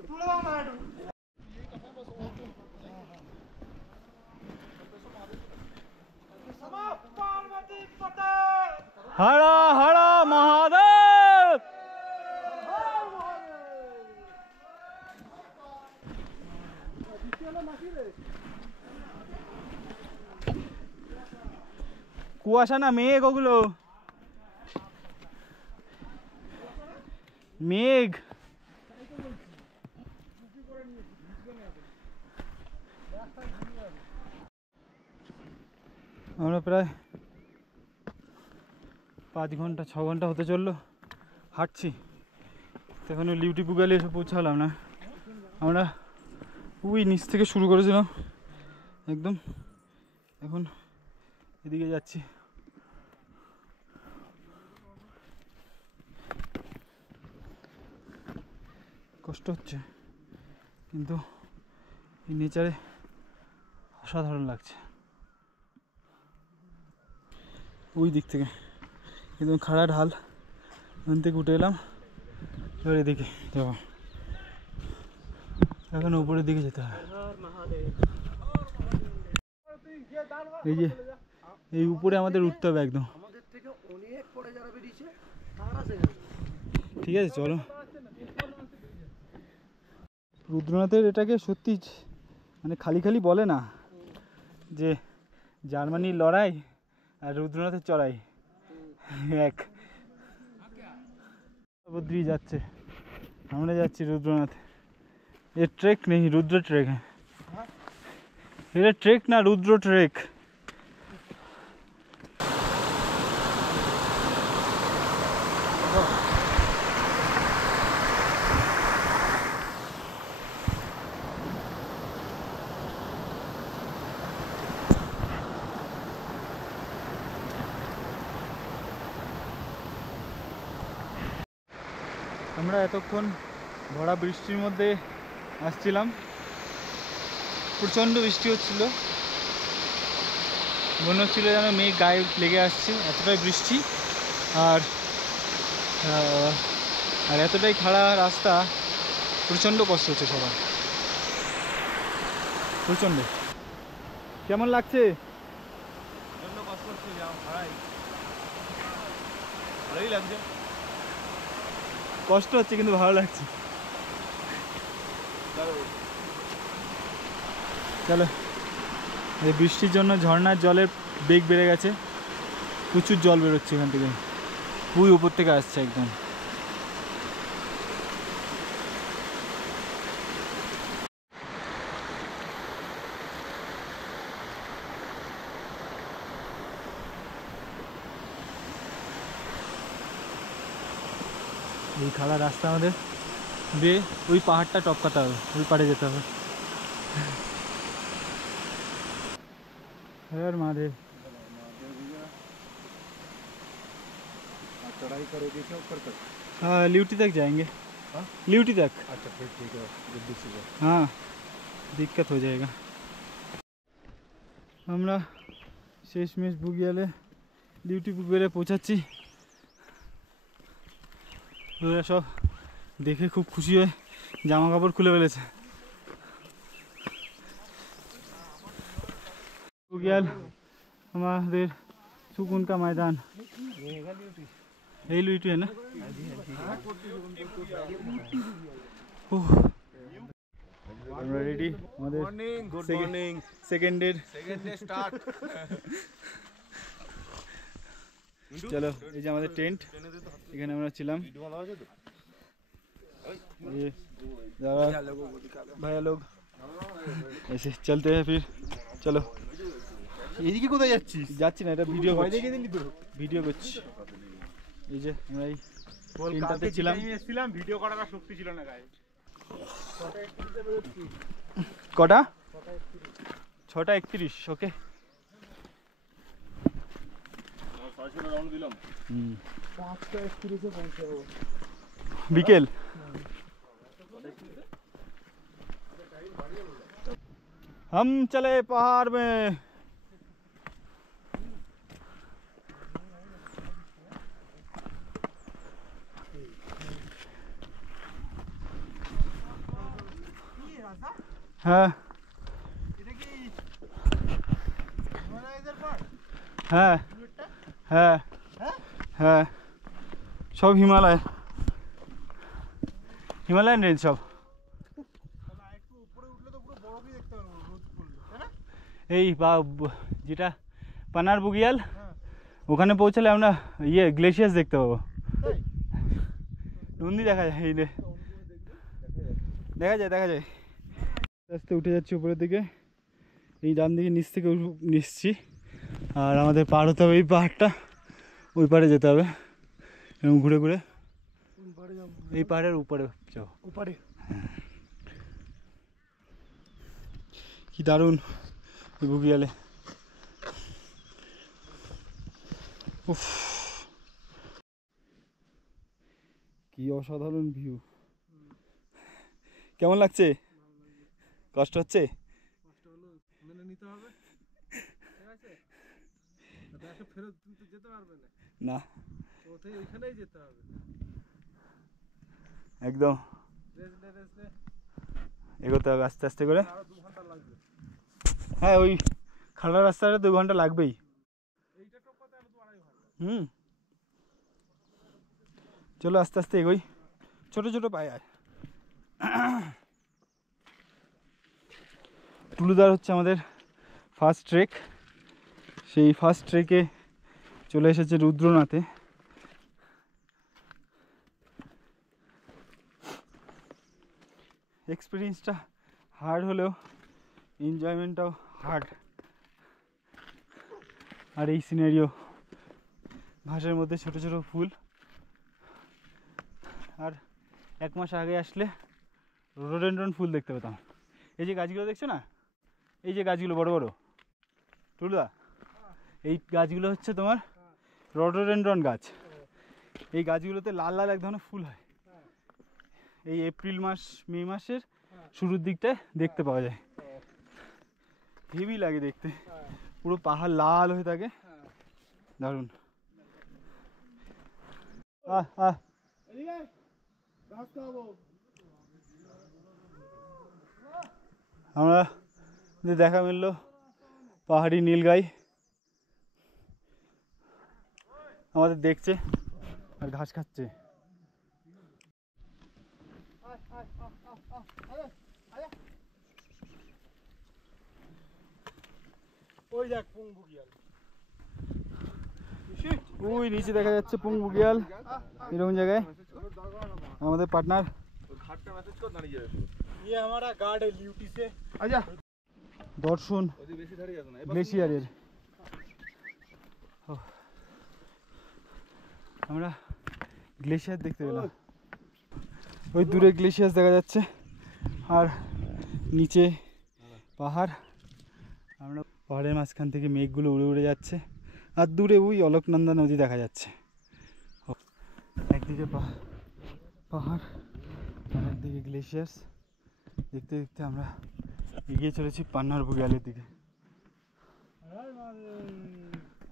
হর হর মহাদেব। কুয়াশা না মেঘ, ওগুলো মেঘ। আমরা প্রায় 5 ঘন্টা 6 ঘন্টা হতে চললো হাঁটছি, এখনো লিউটি পুগালে এসে পৌঁছালাম না। আমরা ওই নিচ থেকে শুরু করেছিলাম একদম, এখন এদিকে যাচ্ছি। কষ্ট হচ্ছে, কিন্তু এই নেচারে অসাধারণ লাগছে। ওই দিক থেকে একদম খাড়া ঢাল, ওখান থেকে উঠে এলাম, এবার এদিকে যাবো। এখন উপরের দিকে যেতে হবে। এই যে এই উপরে আমাদের উঠতে হবে একদম। আমাদের থেকে অনেক পরে যারা বেরিয়েছে তারা ঠিক আছে, চলো। রুদ্রনাথের এটাকে সত্যি মানে খালি খালি বলে না যে জার্মানির লড়াই আর রুদ্রনাথের চড়াই এক। বদ্রি যাচ্ছে, আমরা যাচ্ছি রুদ্রনাথ। ये ट्रेक नहीं, रुद्र ट्रेक है। ये ट्रेक ना, रुद्र ट्रेक। আমরা এতক্ষণ ভরা বৃষ্টির মধ্যে আসছিলাম, প্রচণ্ড বৃষ্টি হচ্ছিল, মনে হচ্ছিল যেন মেঘ গায়ে লেগে আসছে, এতটাই বৃষ্টি। আর এতটাই খাড়া রাস্তা, প্রচণ্ড কষ্ট হচ্ছে সবার, প্রচণ্ড। কেমন লাগছে? ভালোই লাগছে, কষ্ট হচ্ছে কিন্তু ভালো লাগছে। চলো, এই বৃষ্টির জন্য ঝর্ণার জলের বেগ বেড়ে গেছে, প্রচুর জল বেরোচ্ছে এখান থেকে, খুবই উপর থেকে আসছে একদম। এই খাড়া রাস্তা আমাদের দিয়ে ওই পাহাড়টা টপকাতে হবে, ওই পাড়ে যেতে হবে। हर महादेव। चढ़ाई करोगे क्या ऊपर तक? हाँ ल्यूटी तक जाएंगे। ल्यूटी तक। अच्छा फिर ठीक है, जल्दी से जाओ। हाँ दिक्कत हो जाएगा। আমরা শেষমেশ বুগিয়ালে ডিউটি পুকুরে পৌঁছাচ্ছি। ওরা সব দেখে খুব খুশি হয়ে জামা কাপড় খুলে ফেলেছে। বুগিয়াল আমাদের सुकून का मैदान। यही ल्यूटी है ना? আমরা রেডি। আমাদের good morning second day start. চলো এই যে আমাদের টেন্ট, এখানে আমরা ছিলাম। ये भैया लोग ऐसे चलते हैं फिर। चलो এদিকে কোথায় যাচ্ছিস? যাচ্ছি না, এটা ভিডিও করছি। ভিডিও করছি। এই যে আমরা এই টেন্টটাতে ছিলাম। ভিডিও করার শক্তি ছিল না গায়ে। কটা? 6:31। ওকে বিকেল। हम चले पहाड़ में। हाँ হ্যাঁ হ্যাঁ হ্যাঁ সব হিমালয়, হিমালয়ান রেঞ্জ সব। এই যেটা পানার বুগিয়াল, ওখানে পৌঁছালে আমরা ইয়ে গ্লেশিয়াস দেখতে পাবো। নন্দী দেখা যায়, এই দেখা যায় দেখা যায়। আস্তে উঠে যাচ্ছি উপরের দিকে। এই ডান দিকে নিচ থেকে নিচ্ছি, আর আমাদের পার হতে হবে এই পাহাড়টা, ওই পাড়ে যেতে হবে এবং ঘুরে ঘুরে এই পাহাড়ের উপরে যাও। কি দারুণ এই বুগিয়ালে। উফ কি অসাধারণ ভিউ। কেমন লাগছে? কষ্ট হচ্ছে? না একদম এগোতে হবে আস্তে আস্তে করে। হ্যাঁ ওই খাড়া রাস্তাটা 2 ঘন্টা লাগবেই। চলো আস্তে আস্তে এগোই, ছোট ছোট পায়ে। আয় টুলুদার হচ্ছে আমাদের ফার্স্ট ট্রেক। সেই ফার্স্ট ট্রেকে চলে এসেছে রুদ্রনাথে। এক্সপিরিয়েন্সটা হার্ড হলেও এনজয়মেন্টটাও হার্ড। আর এই সিনারিও, ঘাসের মধ্যে ছোট ছোট ফুল। আর 1 মাস আগে আসলে রোডেনড্রন ফুল দেখতে পেতাম। এই যে গাছগুলো দেখছো না, এই যে গাছগুলো বড় বড় টুলুদা, এই গাছগুলো হচ্ছে তোমার রডোডেনড্রন গাছ। এই গাছগুলোতে লাল লাল এক ধরনের ফুল হয়। এই এপ্রিল মাস মে মাসের শুরুর দিকটায় দেখতে পাওয়া যায়। হেভি লাগে দেখতে, পুরো পাহাড় লাল হয়ে থাকে, দারুণ। আমরা দেখা মিললো পাহাড়ি নীলগাই, আমাদের দেখছে আর ঘাস খাচ্ছে। ওই দেখ পুং বুগিয়াল, ওই নিচে দেখা যাচ্ছে পুং বুগিয়াল। এরকম জায়গায় আমাদের পার্টনার ये हमारा गार्ड है ल्यूटी से। আচ্ছা দর্শন গ্লেশিয়ারের। আমরা গ্লেশিয়ার দেখতে পেলাম, ওই দূরে গ্লেশিয়াস দেখা যাচ্ছে আর নিচে পাহাড়। আমরা পাহাড়ের মাঝখান থেকে মেঘগুলো উড়ে উড়ে যাচ্ছে আর দূরে ওই অলকনন্দা নদী দেখা যাচ্ছে। একদিকে পাহাড়, আর একদিকে গ্লেশিয়ার্স। দেখতে দেখতে আমরা এগিয়ে চলেছি পান্নার বুগিয়ালের দিকে।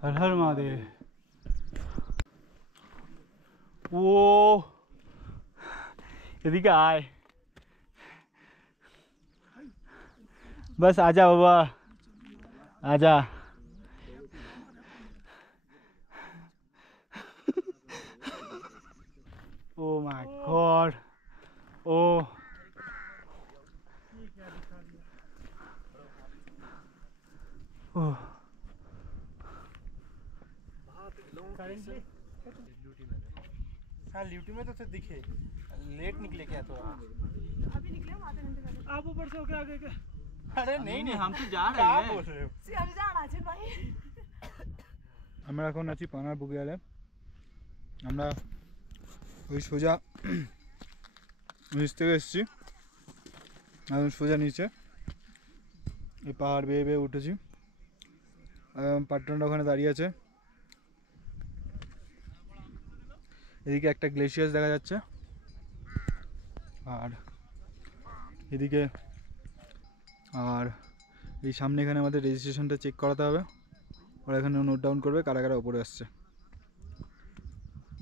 হর হর মহাদেব। ও এদিকে আয়, बस आजा बाबा आजा। ओ माय गॉड, ओ ओह हाँ ड्यूटी में तो दिखे, लेट निकले क्या थोड़ा? अभी निकले हम आधे घंटे पहले। आप ऊपर से होके आगे क्या? अरे नहीं नहीं, हम तो जा रहे हैं। बोल रहे हो? আমি জানা আছে ভাই। আমরা এখন আছি পানার বুগিয়ালে। আমরা ওই সোজা নিচ থেকে এসেছি, এখন সোজা নিচে এই পাহাড় বেয়ে বেয়ে উঠেছি। পাট্টনটা ওখানে দাঁড়িয়ে আছে। এদিকে একটা গ্লেশিয়াস দেখা যাচ্ছে, আর এদিকে আর এই সামনে এখানে আমাদের রেজিস্ট্রেশনটা চেক করাতে হবে। ওরা এখানে নোট ডাউন করবে কারা কারা ওপরে আসছে।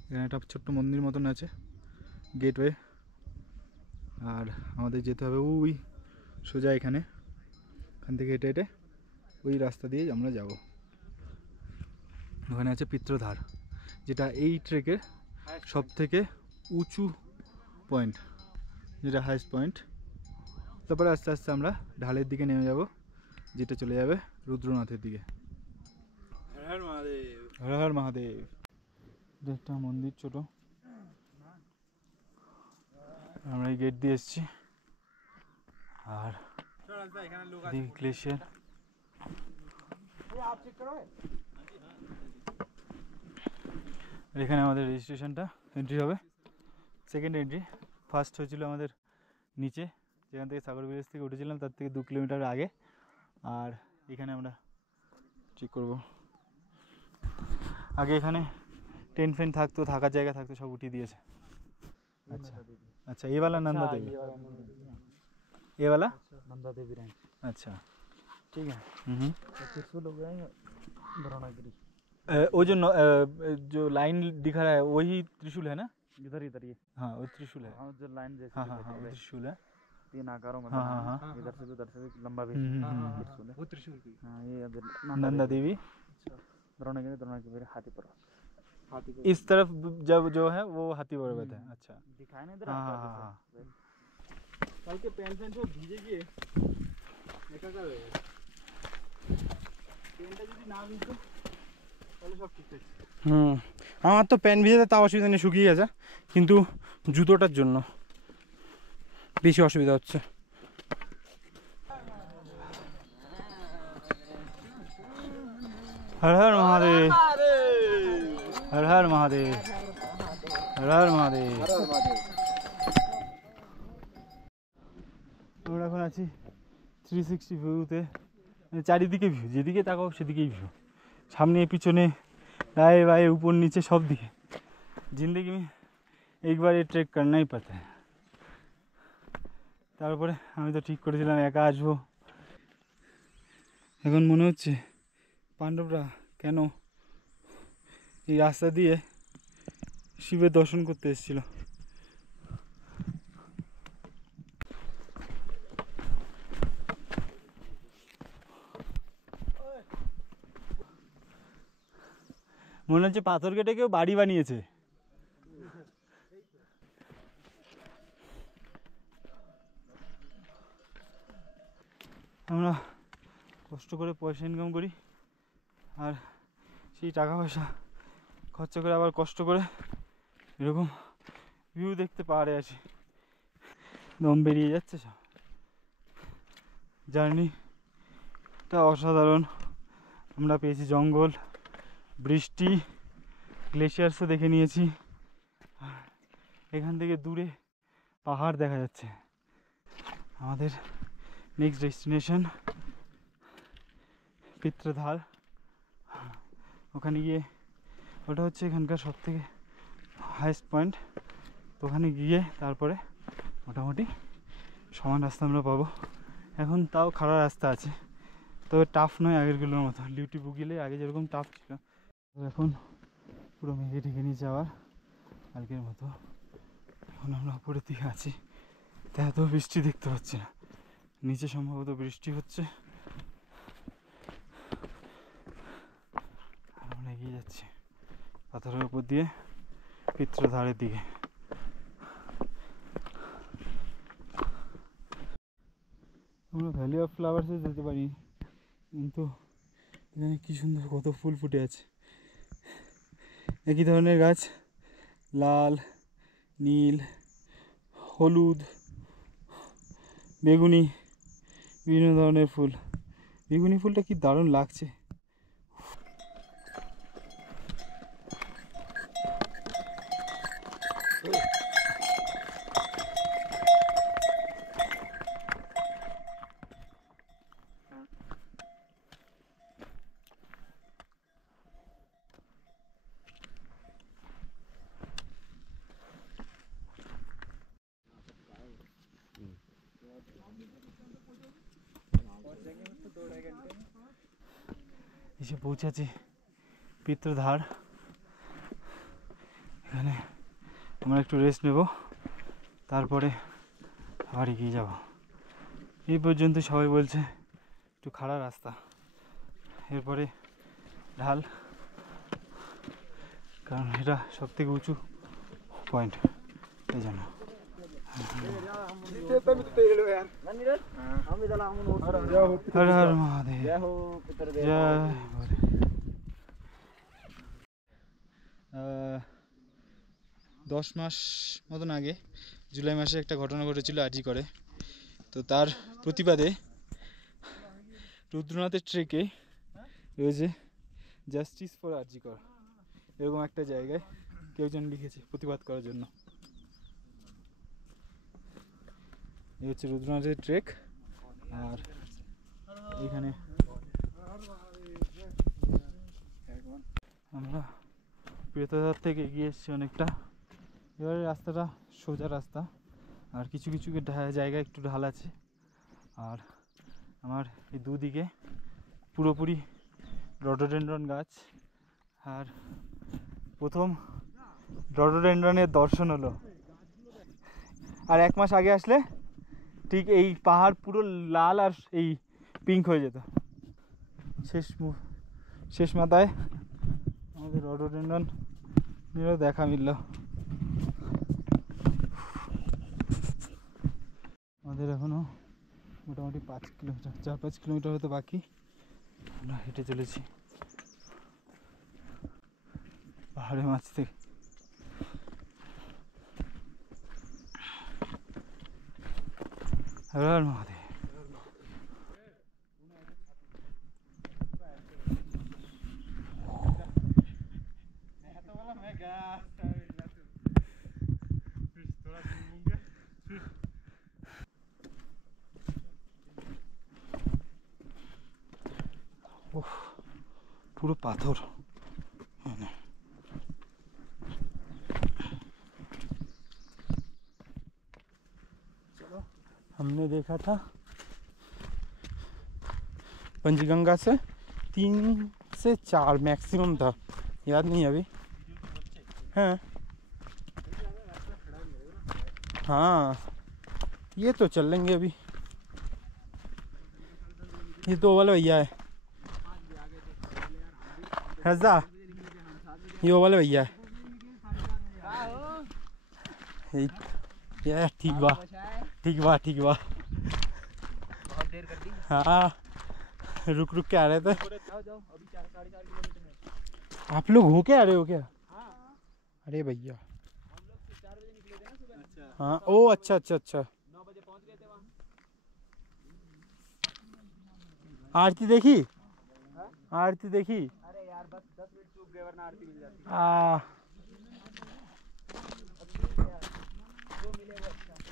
এখানে একটা ছোট্ট মন্দির মতন আছে, গেটওয়ে। আর আমাদের যেতে হবে ওই সোজা এখান থেকে হেঁটে হেঁটে ওই রাস্তা দিয়ে আমরা যাব। ওখানে আছে পিত্রধার, যেটা এই ট্রেকের সব থেকে উঁচু পয়েন্ট, যেটা হাইস্ট পয়েন্ট। তারপরে আস্তে আস্তে আমরা ঢালের দিকে নেমে যাব, যেটা চলে যাবে রুদ্রনাথের দিকে। হর হর মহাদেব, হর হর মহাদেব। এটা একটা মন্দির ছোট, আমরা এই গেট দিয়ে এসেছি। আর গ্লেশিয়ার, এখানে আমাদের রেজিস্ট্রেশনটা এন্ট্রি হবে। সেকেন্ড এন্ট্রি, ফার্স্ট হয়েছিল আমাদের নিচে, যেখান থেকে সাগর ভিলেজ থেকে উঠেছিলাম তার থেকে 2 কিলোমিটার আগে। আর এখানে আমরা চেক করব। আগে এখানে টেন্ট ফেন্ট থাকতো, থাকার জায়গা থাকতো, সব উঠিয়ে দিয়েছে। अच्छा अच्छा, ये वाला नंदा देवी, ये वाला नंदा देवी रैंक। अच्छा ठीक है। त्रिशूल हो गया द्रोणागिरी। वो जो लाइन दिखा रहा है वही त्रिशूल है ना? इधर इधर ये, हाँ वो त्रिशूल है। हाँ जो लाइन जैसे हाँ हाँ हाँ वो त्रिशूल है। 3 आकारों में हाँ बना हाँ है। हाँ इधर से भी उधर से भी लंबा भी त्रिशूल है। वो त्रिशूल की हाँ ये नंदा देवी। द्रोणागिरी, द्रोणागिरी हाथी पर्वत। हाथी इस तरफ जब जो है वो हाथी पर्वत है। अच्छा दिखाए ना इधर हाँ आपको हाँ आगे हाँ से। कल के पेन पेन सब ভিজে গিয়ে একাকার হয়ে গেছে। পেনটা যদি না ভিজতো তাহলে সব ঠিক আছে। আমার তো প্যান্ট ভিজেতে তাও অসুবিধা নেই, শুকিয়ে গেছে, কিন্তু জুতোটার জন্য বেশি অসুবিধা হচ্ছে। हर हर महादेव, हर हर महादेव, हर हर महादेव। আমরা এখন আছি 360 ভিউতে, চারিদিকে ভিউ, যেদিকে তাকাও সেদিকেই ভিউ, সামনে পিছনে दाएं बाएं ऊपर नीचे सब दिखे। जिंदगी में एक बार ये ट्रेक करना ही पड़ता है। তারপরে আমি তো ঠিক করেছিলাম একা আসবো, এখন মনে হচ্ছে পাণ্ডবরা কেন এই রাস্তা দিয়ে শিবের দর্শন করতে এসেছিল। মনে হচ্ছে পাথর কেটে কেউ বাড়ি বানিয়েছে। আমরা কষ্ট করে পয়সা ইনকাম করি, আর সেই টাকা পয়সা খরচা করে আবার কষ্ট করে এরকম ভিউ দেখতে পাহাড়ে আসি। দম বেরিয়ে যাচ্ছে সব। জার্নিটা অসাধারণ। আমরা পেয়েছি জঙ্গল, বৃষ্টি, গ্লেশিয়ার্সও দেখে নিয়েছি, এখান থেকে দূরে পাহাড় দেখা যাচ্ছে। আমাদের নেক্সট ডেস্টিনেশন পিত্রধার। ওখানে গিয়ে ওটা হচ্ছে এখানকার সব থেকে হাইস্ট পয়েন্ট, তো ওখানে গিয়ে তারপরে মোটামুটি সমান রাস্তা আমরা পাবো। এখন তাও খারাপ রাস্তা আছে, তবে টাফ নয় আগেরগুলোর মতো। লিউটি বুগিলে আগে যেরকম টাফ ছিল এখন পুরো মেঘে ঢেকে নিয়ে যাওয়ার কালকের মতো। এখন আমরা উপরের দিকে আছি, তা এত বৃষ্টি দেখতে পাচ্ছি না, নিচে সম্ভবত বৃষ্টি হচ্ছে। আর আমরা এগিয়ে যাচ্ছি পাথরের উপর দিয়ে পিত্রধারের দিকে। আমরা ভ্যালি অফ ফ্লাওয়ার্সে যেতে পারি, কিন্তু এখানে কি সুন্দর কত ফুল ফুটে আছে। একই ধরনের গাছ, লাল, নীল, হলুদ, বেগুনি, বিভিন্ন ধরনের ফুল। বেগুনি ফুলটা কি দারুণ লাগছে। এসে পৌঁছেছি পিত্রধার। এখানে আমরা একটু রেস্ট নেব, তারপরে আবার এগিয়ে যাব। এই পর্যন্ত সবাই বলছে একটু খাড়া রাস্তা, এরপরে ঢাল, কারণ এটা সব থেকে উঁচু পয়েন্ট, এই জন্য। হর হর মহাদেব, জয় হরে। 10 মাস মতন আগে জুলাই মাসে একটা ঘটনা ঘটেছিল আরজি করে। তো তার প্রতিবাদে রুদ্রনাথের ট্রেকে রয়েছে জাস্টিস ফর আরজি কর, এরকম একটা জায়গায় কেউ যেন লিখেছে প্রতিবাদ করার জন্য। এই হচ্ছে রুদ্রনাথের ট্রেক। আর এখানে আমরা প্রেতধার থেকে এগিয়ে এসেছি অনেকটা। এবারে রাস্তাটা সোজা রাস্তা, আর কিছু কিছু জায়গায় একটু ঢাল আছে। আর আমার এই দুদিকে পুরোপুরি রডোডেনড্রন গাছ। আর প্রথম রডোডেনড্রনের দর্শন হলো। আর 1 মাস আগে আসলে ঠিক এই পাহাড় পুরো লাল আর এই পিঙ্ক হয়ে যেত। শেষ মাথায় আমাদের রডোডেনড্রনেরও দেখা মিলল। আমাদের এখনও মোটামুটি 5 কিলোমিটার, 4-5 কিলোমিটার হতে বাকি। আমরা হেঁটে চলেছি পাহাড়ের মাছ থেকে। হর হর মহাদেব। পুরো পাথর। हमने देखा था पंचगंगा से 3 से 4 मैक्सिमम था, याद नहीं अभी। हाँ हाँ, ये तो चल लेंगे अभी। ये तो वाला भैया है रजा, ये वाला भैया है। ये ठीक बा, ठीक बा, ठीक बा। हाँ, रुक रुक के आ रहे थे। आप लोग हो के आ रहे हो क्या? अरे भैया, हाँ, ओ अच्छा अच्छा अच्छा। 9 बजे पहुंच गए थे वहाँ। आरती देखी? आरती देखी? अरे यार बस 10 मिनट चूक गए वरना आरती मिल जाती।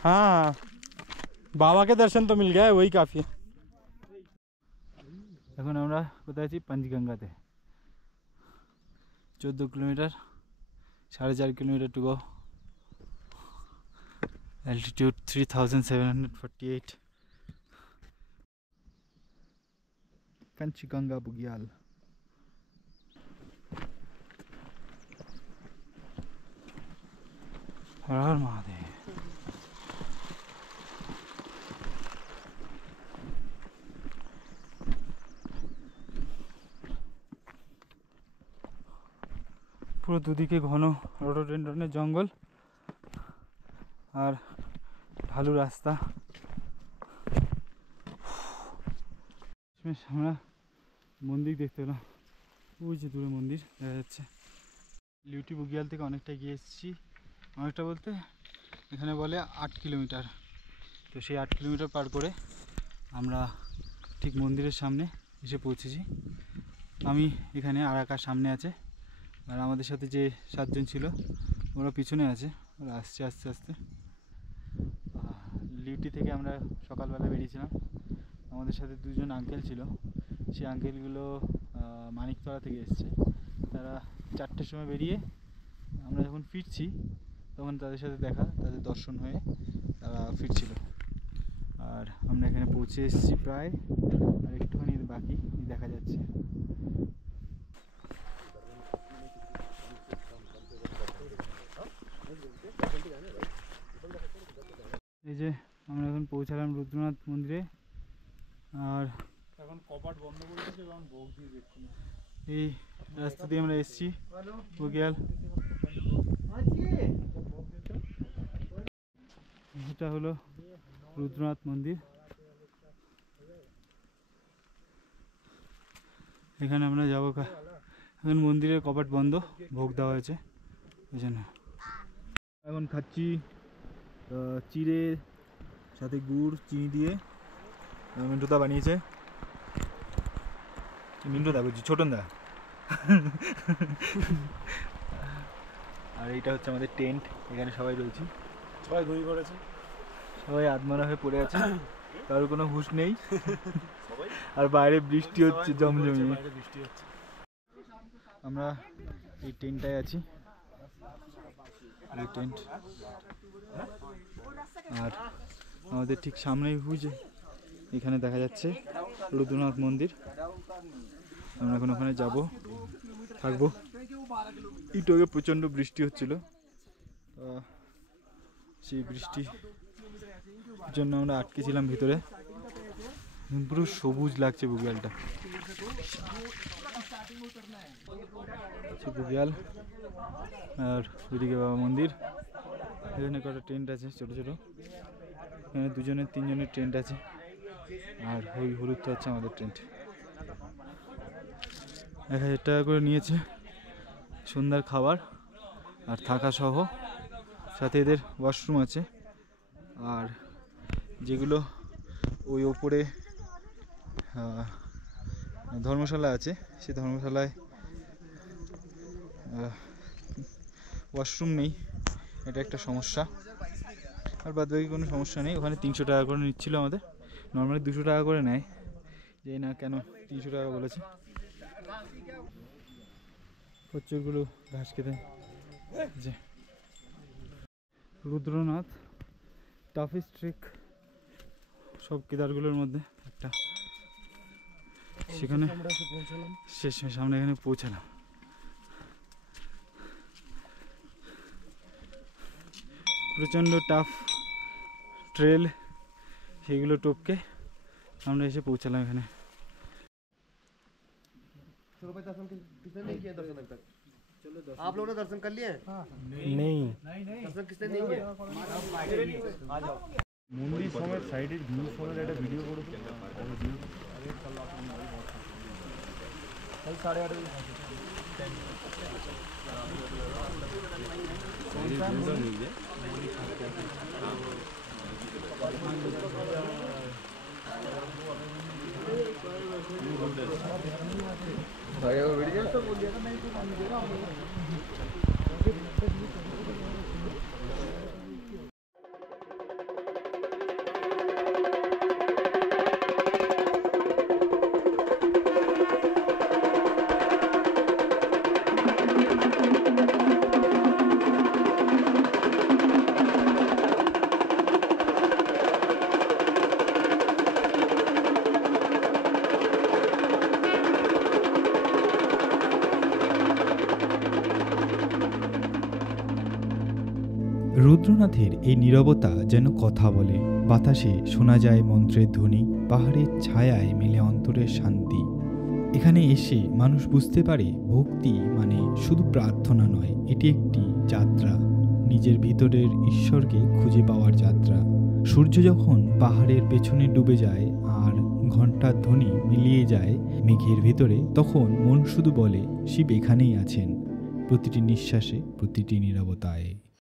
हाँ, बाबा के दर्शन तो मिल गया है, वही काफ़ी है। এখন আমরা কোথায় আছি? पंचगंगाते 14 kilometre, 4.5 kilometre to go. Altitude 3748, Kanchiganga Bugyal. Har Har Mahadev. পুরো দুদিকে ঘন রডোডেন্ড্রনের জঙ্গল আর ঢালু রাস্তা। আমরা মন্দির দেখতে পেলাম, ওই যে দূরে মন্দির দেখা যাচ্ছে। লিউটি বুগিয়াল থেকে অনেকটা গিয়ে এসেছি, অনেকটা বলতে এখানে বলে 8 কিলোমিটার। তো সেই 8 কিলোমিটার পার করে আমরা ঠিক মন্দিরের সামনে এসে পৌঁছেছি। আমি এখানে, আর আকাশ সামনে আছে, আর আমাদের সাথে যে 7 জন ছিল ওরা পিছনে আছে, ওরা আসছে আস্তে আস্তে। লিউটি থেকে আমরা সকালবেলা বেরিয়েছিলাম, আমাদের সাথে 2 জন আঙ্কেল ছিল। সেই আঙ্কেলগুলো মানিকতলা থেকে এসছে। তারা 4টের সময় বেরিয়ে আমরা যখন ফিরছি তখন তাদের সাথে দেখা, তাদের দর্শন হয়ে তারা ফিরছিল। আর আমরা এখানে পৌঁছে এসেছি প্রায়, আর একটুখানি বাকি দেখা যাচ্ছে। এই যে আমরা এখন পৌঁছালাম রুদ্রনাথ মন্দিরে, আর এখন কপাট বন্ধ করে দিয়েছে এবং ভোগ দিয়ে দেখছি। এই রাস্তা দিয়ে আমরা এসেছি বুগিয়াল। এটা হলো রুদ্রনাথ মন্দির। এখানে আমরা যাবো, এখন মন্দিরের কপাট বন্ধ, ভোগ দেওয়া হয়েছে ওই জন্য। এখন খাচ্ছি চিড়ে সাথে গুড় চিনি দিয়ে, মিন্টুদা বানিয়েছে। মিন্টুদা বলছি, ছোটন দা। আর এইটা হচ্ছে আমাদের টেন্ট, এখানে সবাই রয়েছি। সবাই ঘুমিয়ে পড়েছে, সবাই আধমরা হয়ে পড়ে আছে, কারোর কোনো হুঁশ নেই। আর বাইরে বৃষ্টি হচ্ছে জমজমিয়ে। আমরা এই টেন্টটায় আছি, এই টেন্ট। আর আমাদের ঠিক সামনেই বুঝে এখানে দেখা যাচ্ছে রুদ্রনাথ মন্দির। আমরা এখন ওখানে যাব, থাকবো। একটু আগে প্রচণ্ড বৃষ্টি হচ্ছিল, সেই বৃষ্টির জন্য আমরা আটকে ছিলাম ভিতরে। পুরো সবুজ লাগছে বুগিয়ালটা, বুগিয়াল। আর ওইদিকে বাবা মন্দির। এখানে কটা টেন্ট আছে ছোটো ছোটো, এখানে 2 জনের 3 জনের টেন্ট আছে। আর ওই হলুদটা হচ্ছে আমাদের টেন্ট। 1000 টাকা করে নিয়েছে সন্ধ্যার খাবার আর থাকা সহ, সাথে এদের ওয়াশরুম আছে। আর যেগুলো ওই ওপরে ধর্মশালা আছে, সেই ধর্মশালায় ওয়াশরুম নেই, এটা একটা সমস্যা। আর বাদ বাকি কোনো সমস্যা নেই। ওখানে 300 টাকা করে নিচ্ছিল আমাদের, নর্মালি 200 টাকা করে নেয়, জানি না কেন 300 টাকা বলেছে। কচ্ছপগুলো ঘাস খেতে। যে রুদ্রনাথ টাফেস্ট ট্রেক সব কেদারগুলোর মধ্যে একটা, সেখানে শেষ সামনে এখানে পৌঁছালাম। প্রচণ্ড টাফ ট্রেল, সেগুলো টপকে আমরা এসে পৌঁছালাম এখানে। चलो भाई दर्शन किसने नहीं किया दर्शन अभी तक? आप लोगों ने दर्शन कर लिए? नहीं दर्शन किसने नहीं किया? आ जाओ मंदिर समेत साइड व्यू समेत একটা ভিডিও করে कल 8:30 बजे রুদ্রনাথের এই নীরবতা যেন কথা বলে। বাতাসে শোনা যায় মন্ত্রের ধ্বনি, পাহাড়ের ছায়ায় মেলে অন্তরের শান্তি। এখানে এসে মানুষ বুঝতে পারে ভক্তি মানে শুধু প্রার্থনা নয়, এটি একটি যাত্রা, নিজের ভিতরের ঈশ্বরকে খুঁজে পাওয়ার যাত্রা। সূর্য যখন পাহাড়ের পেছনে ডুবে যায় আর ঘণ্টার ধ্বনি মিলিয়ে যায় মেঘের ভিতরে, তখন মন শুধু বলে শিব এখানেই আছেন, প্রতিটি নিঃশ্বাসে, প্রতিটি নীরবতায়।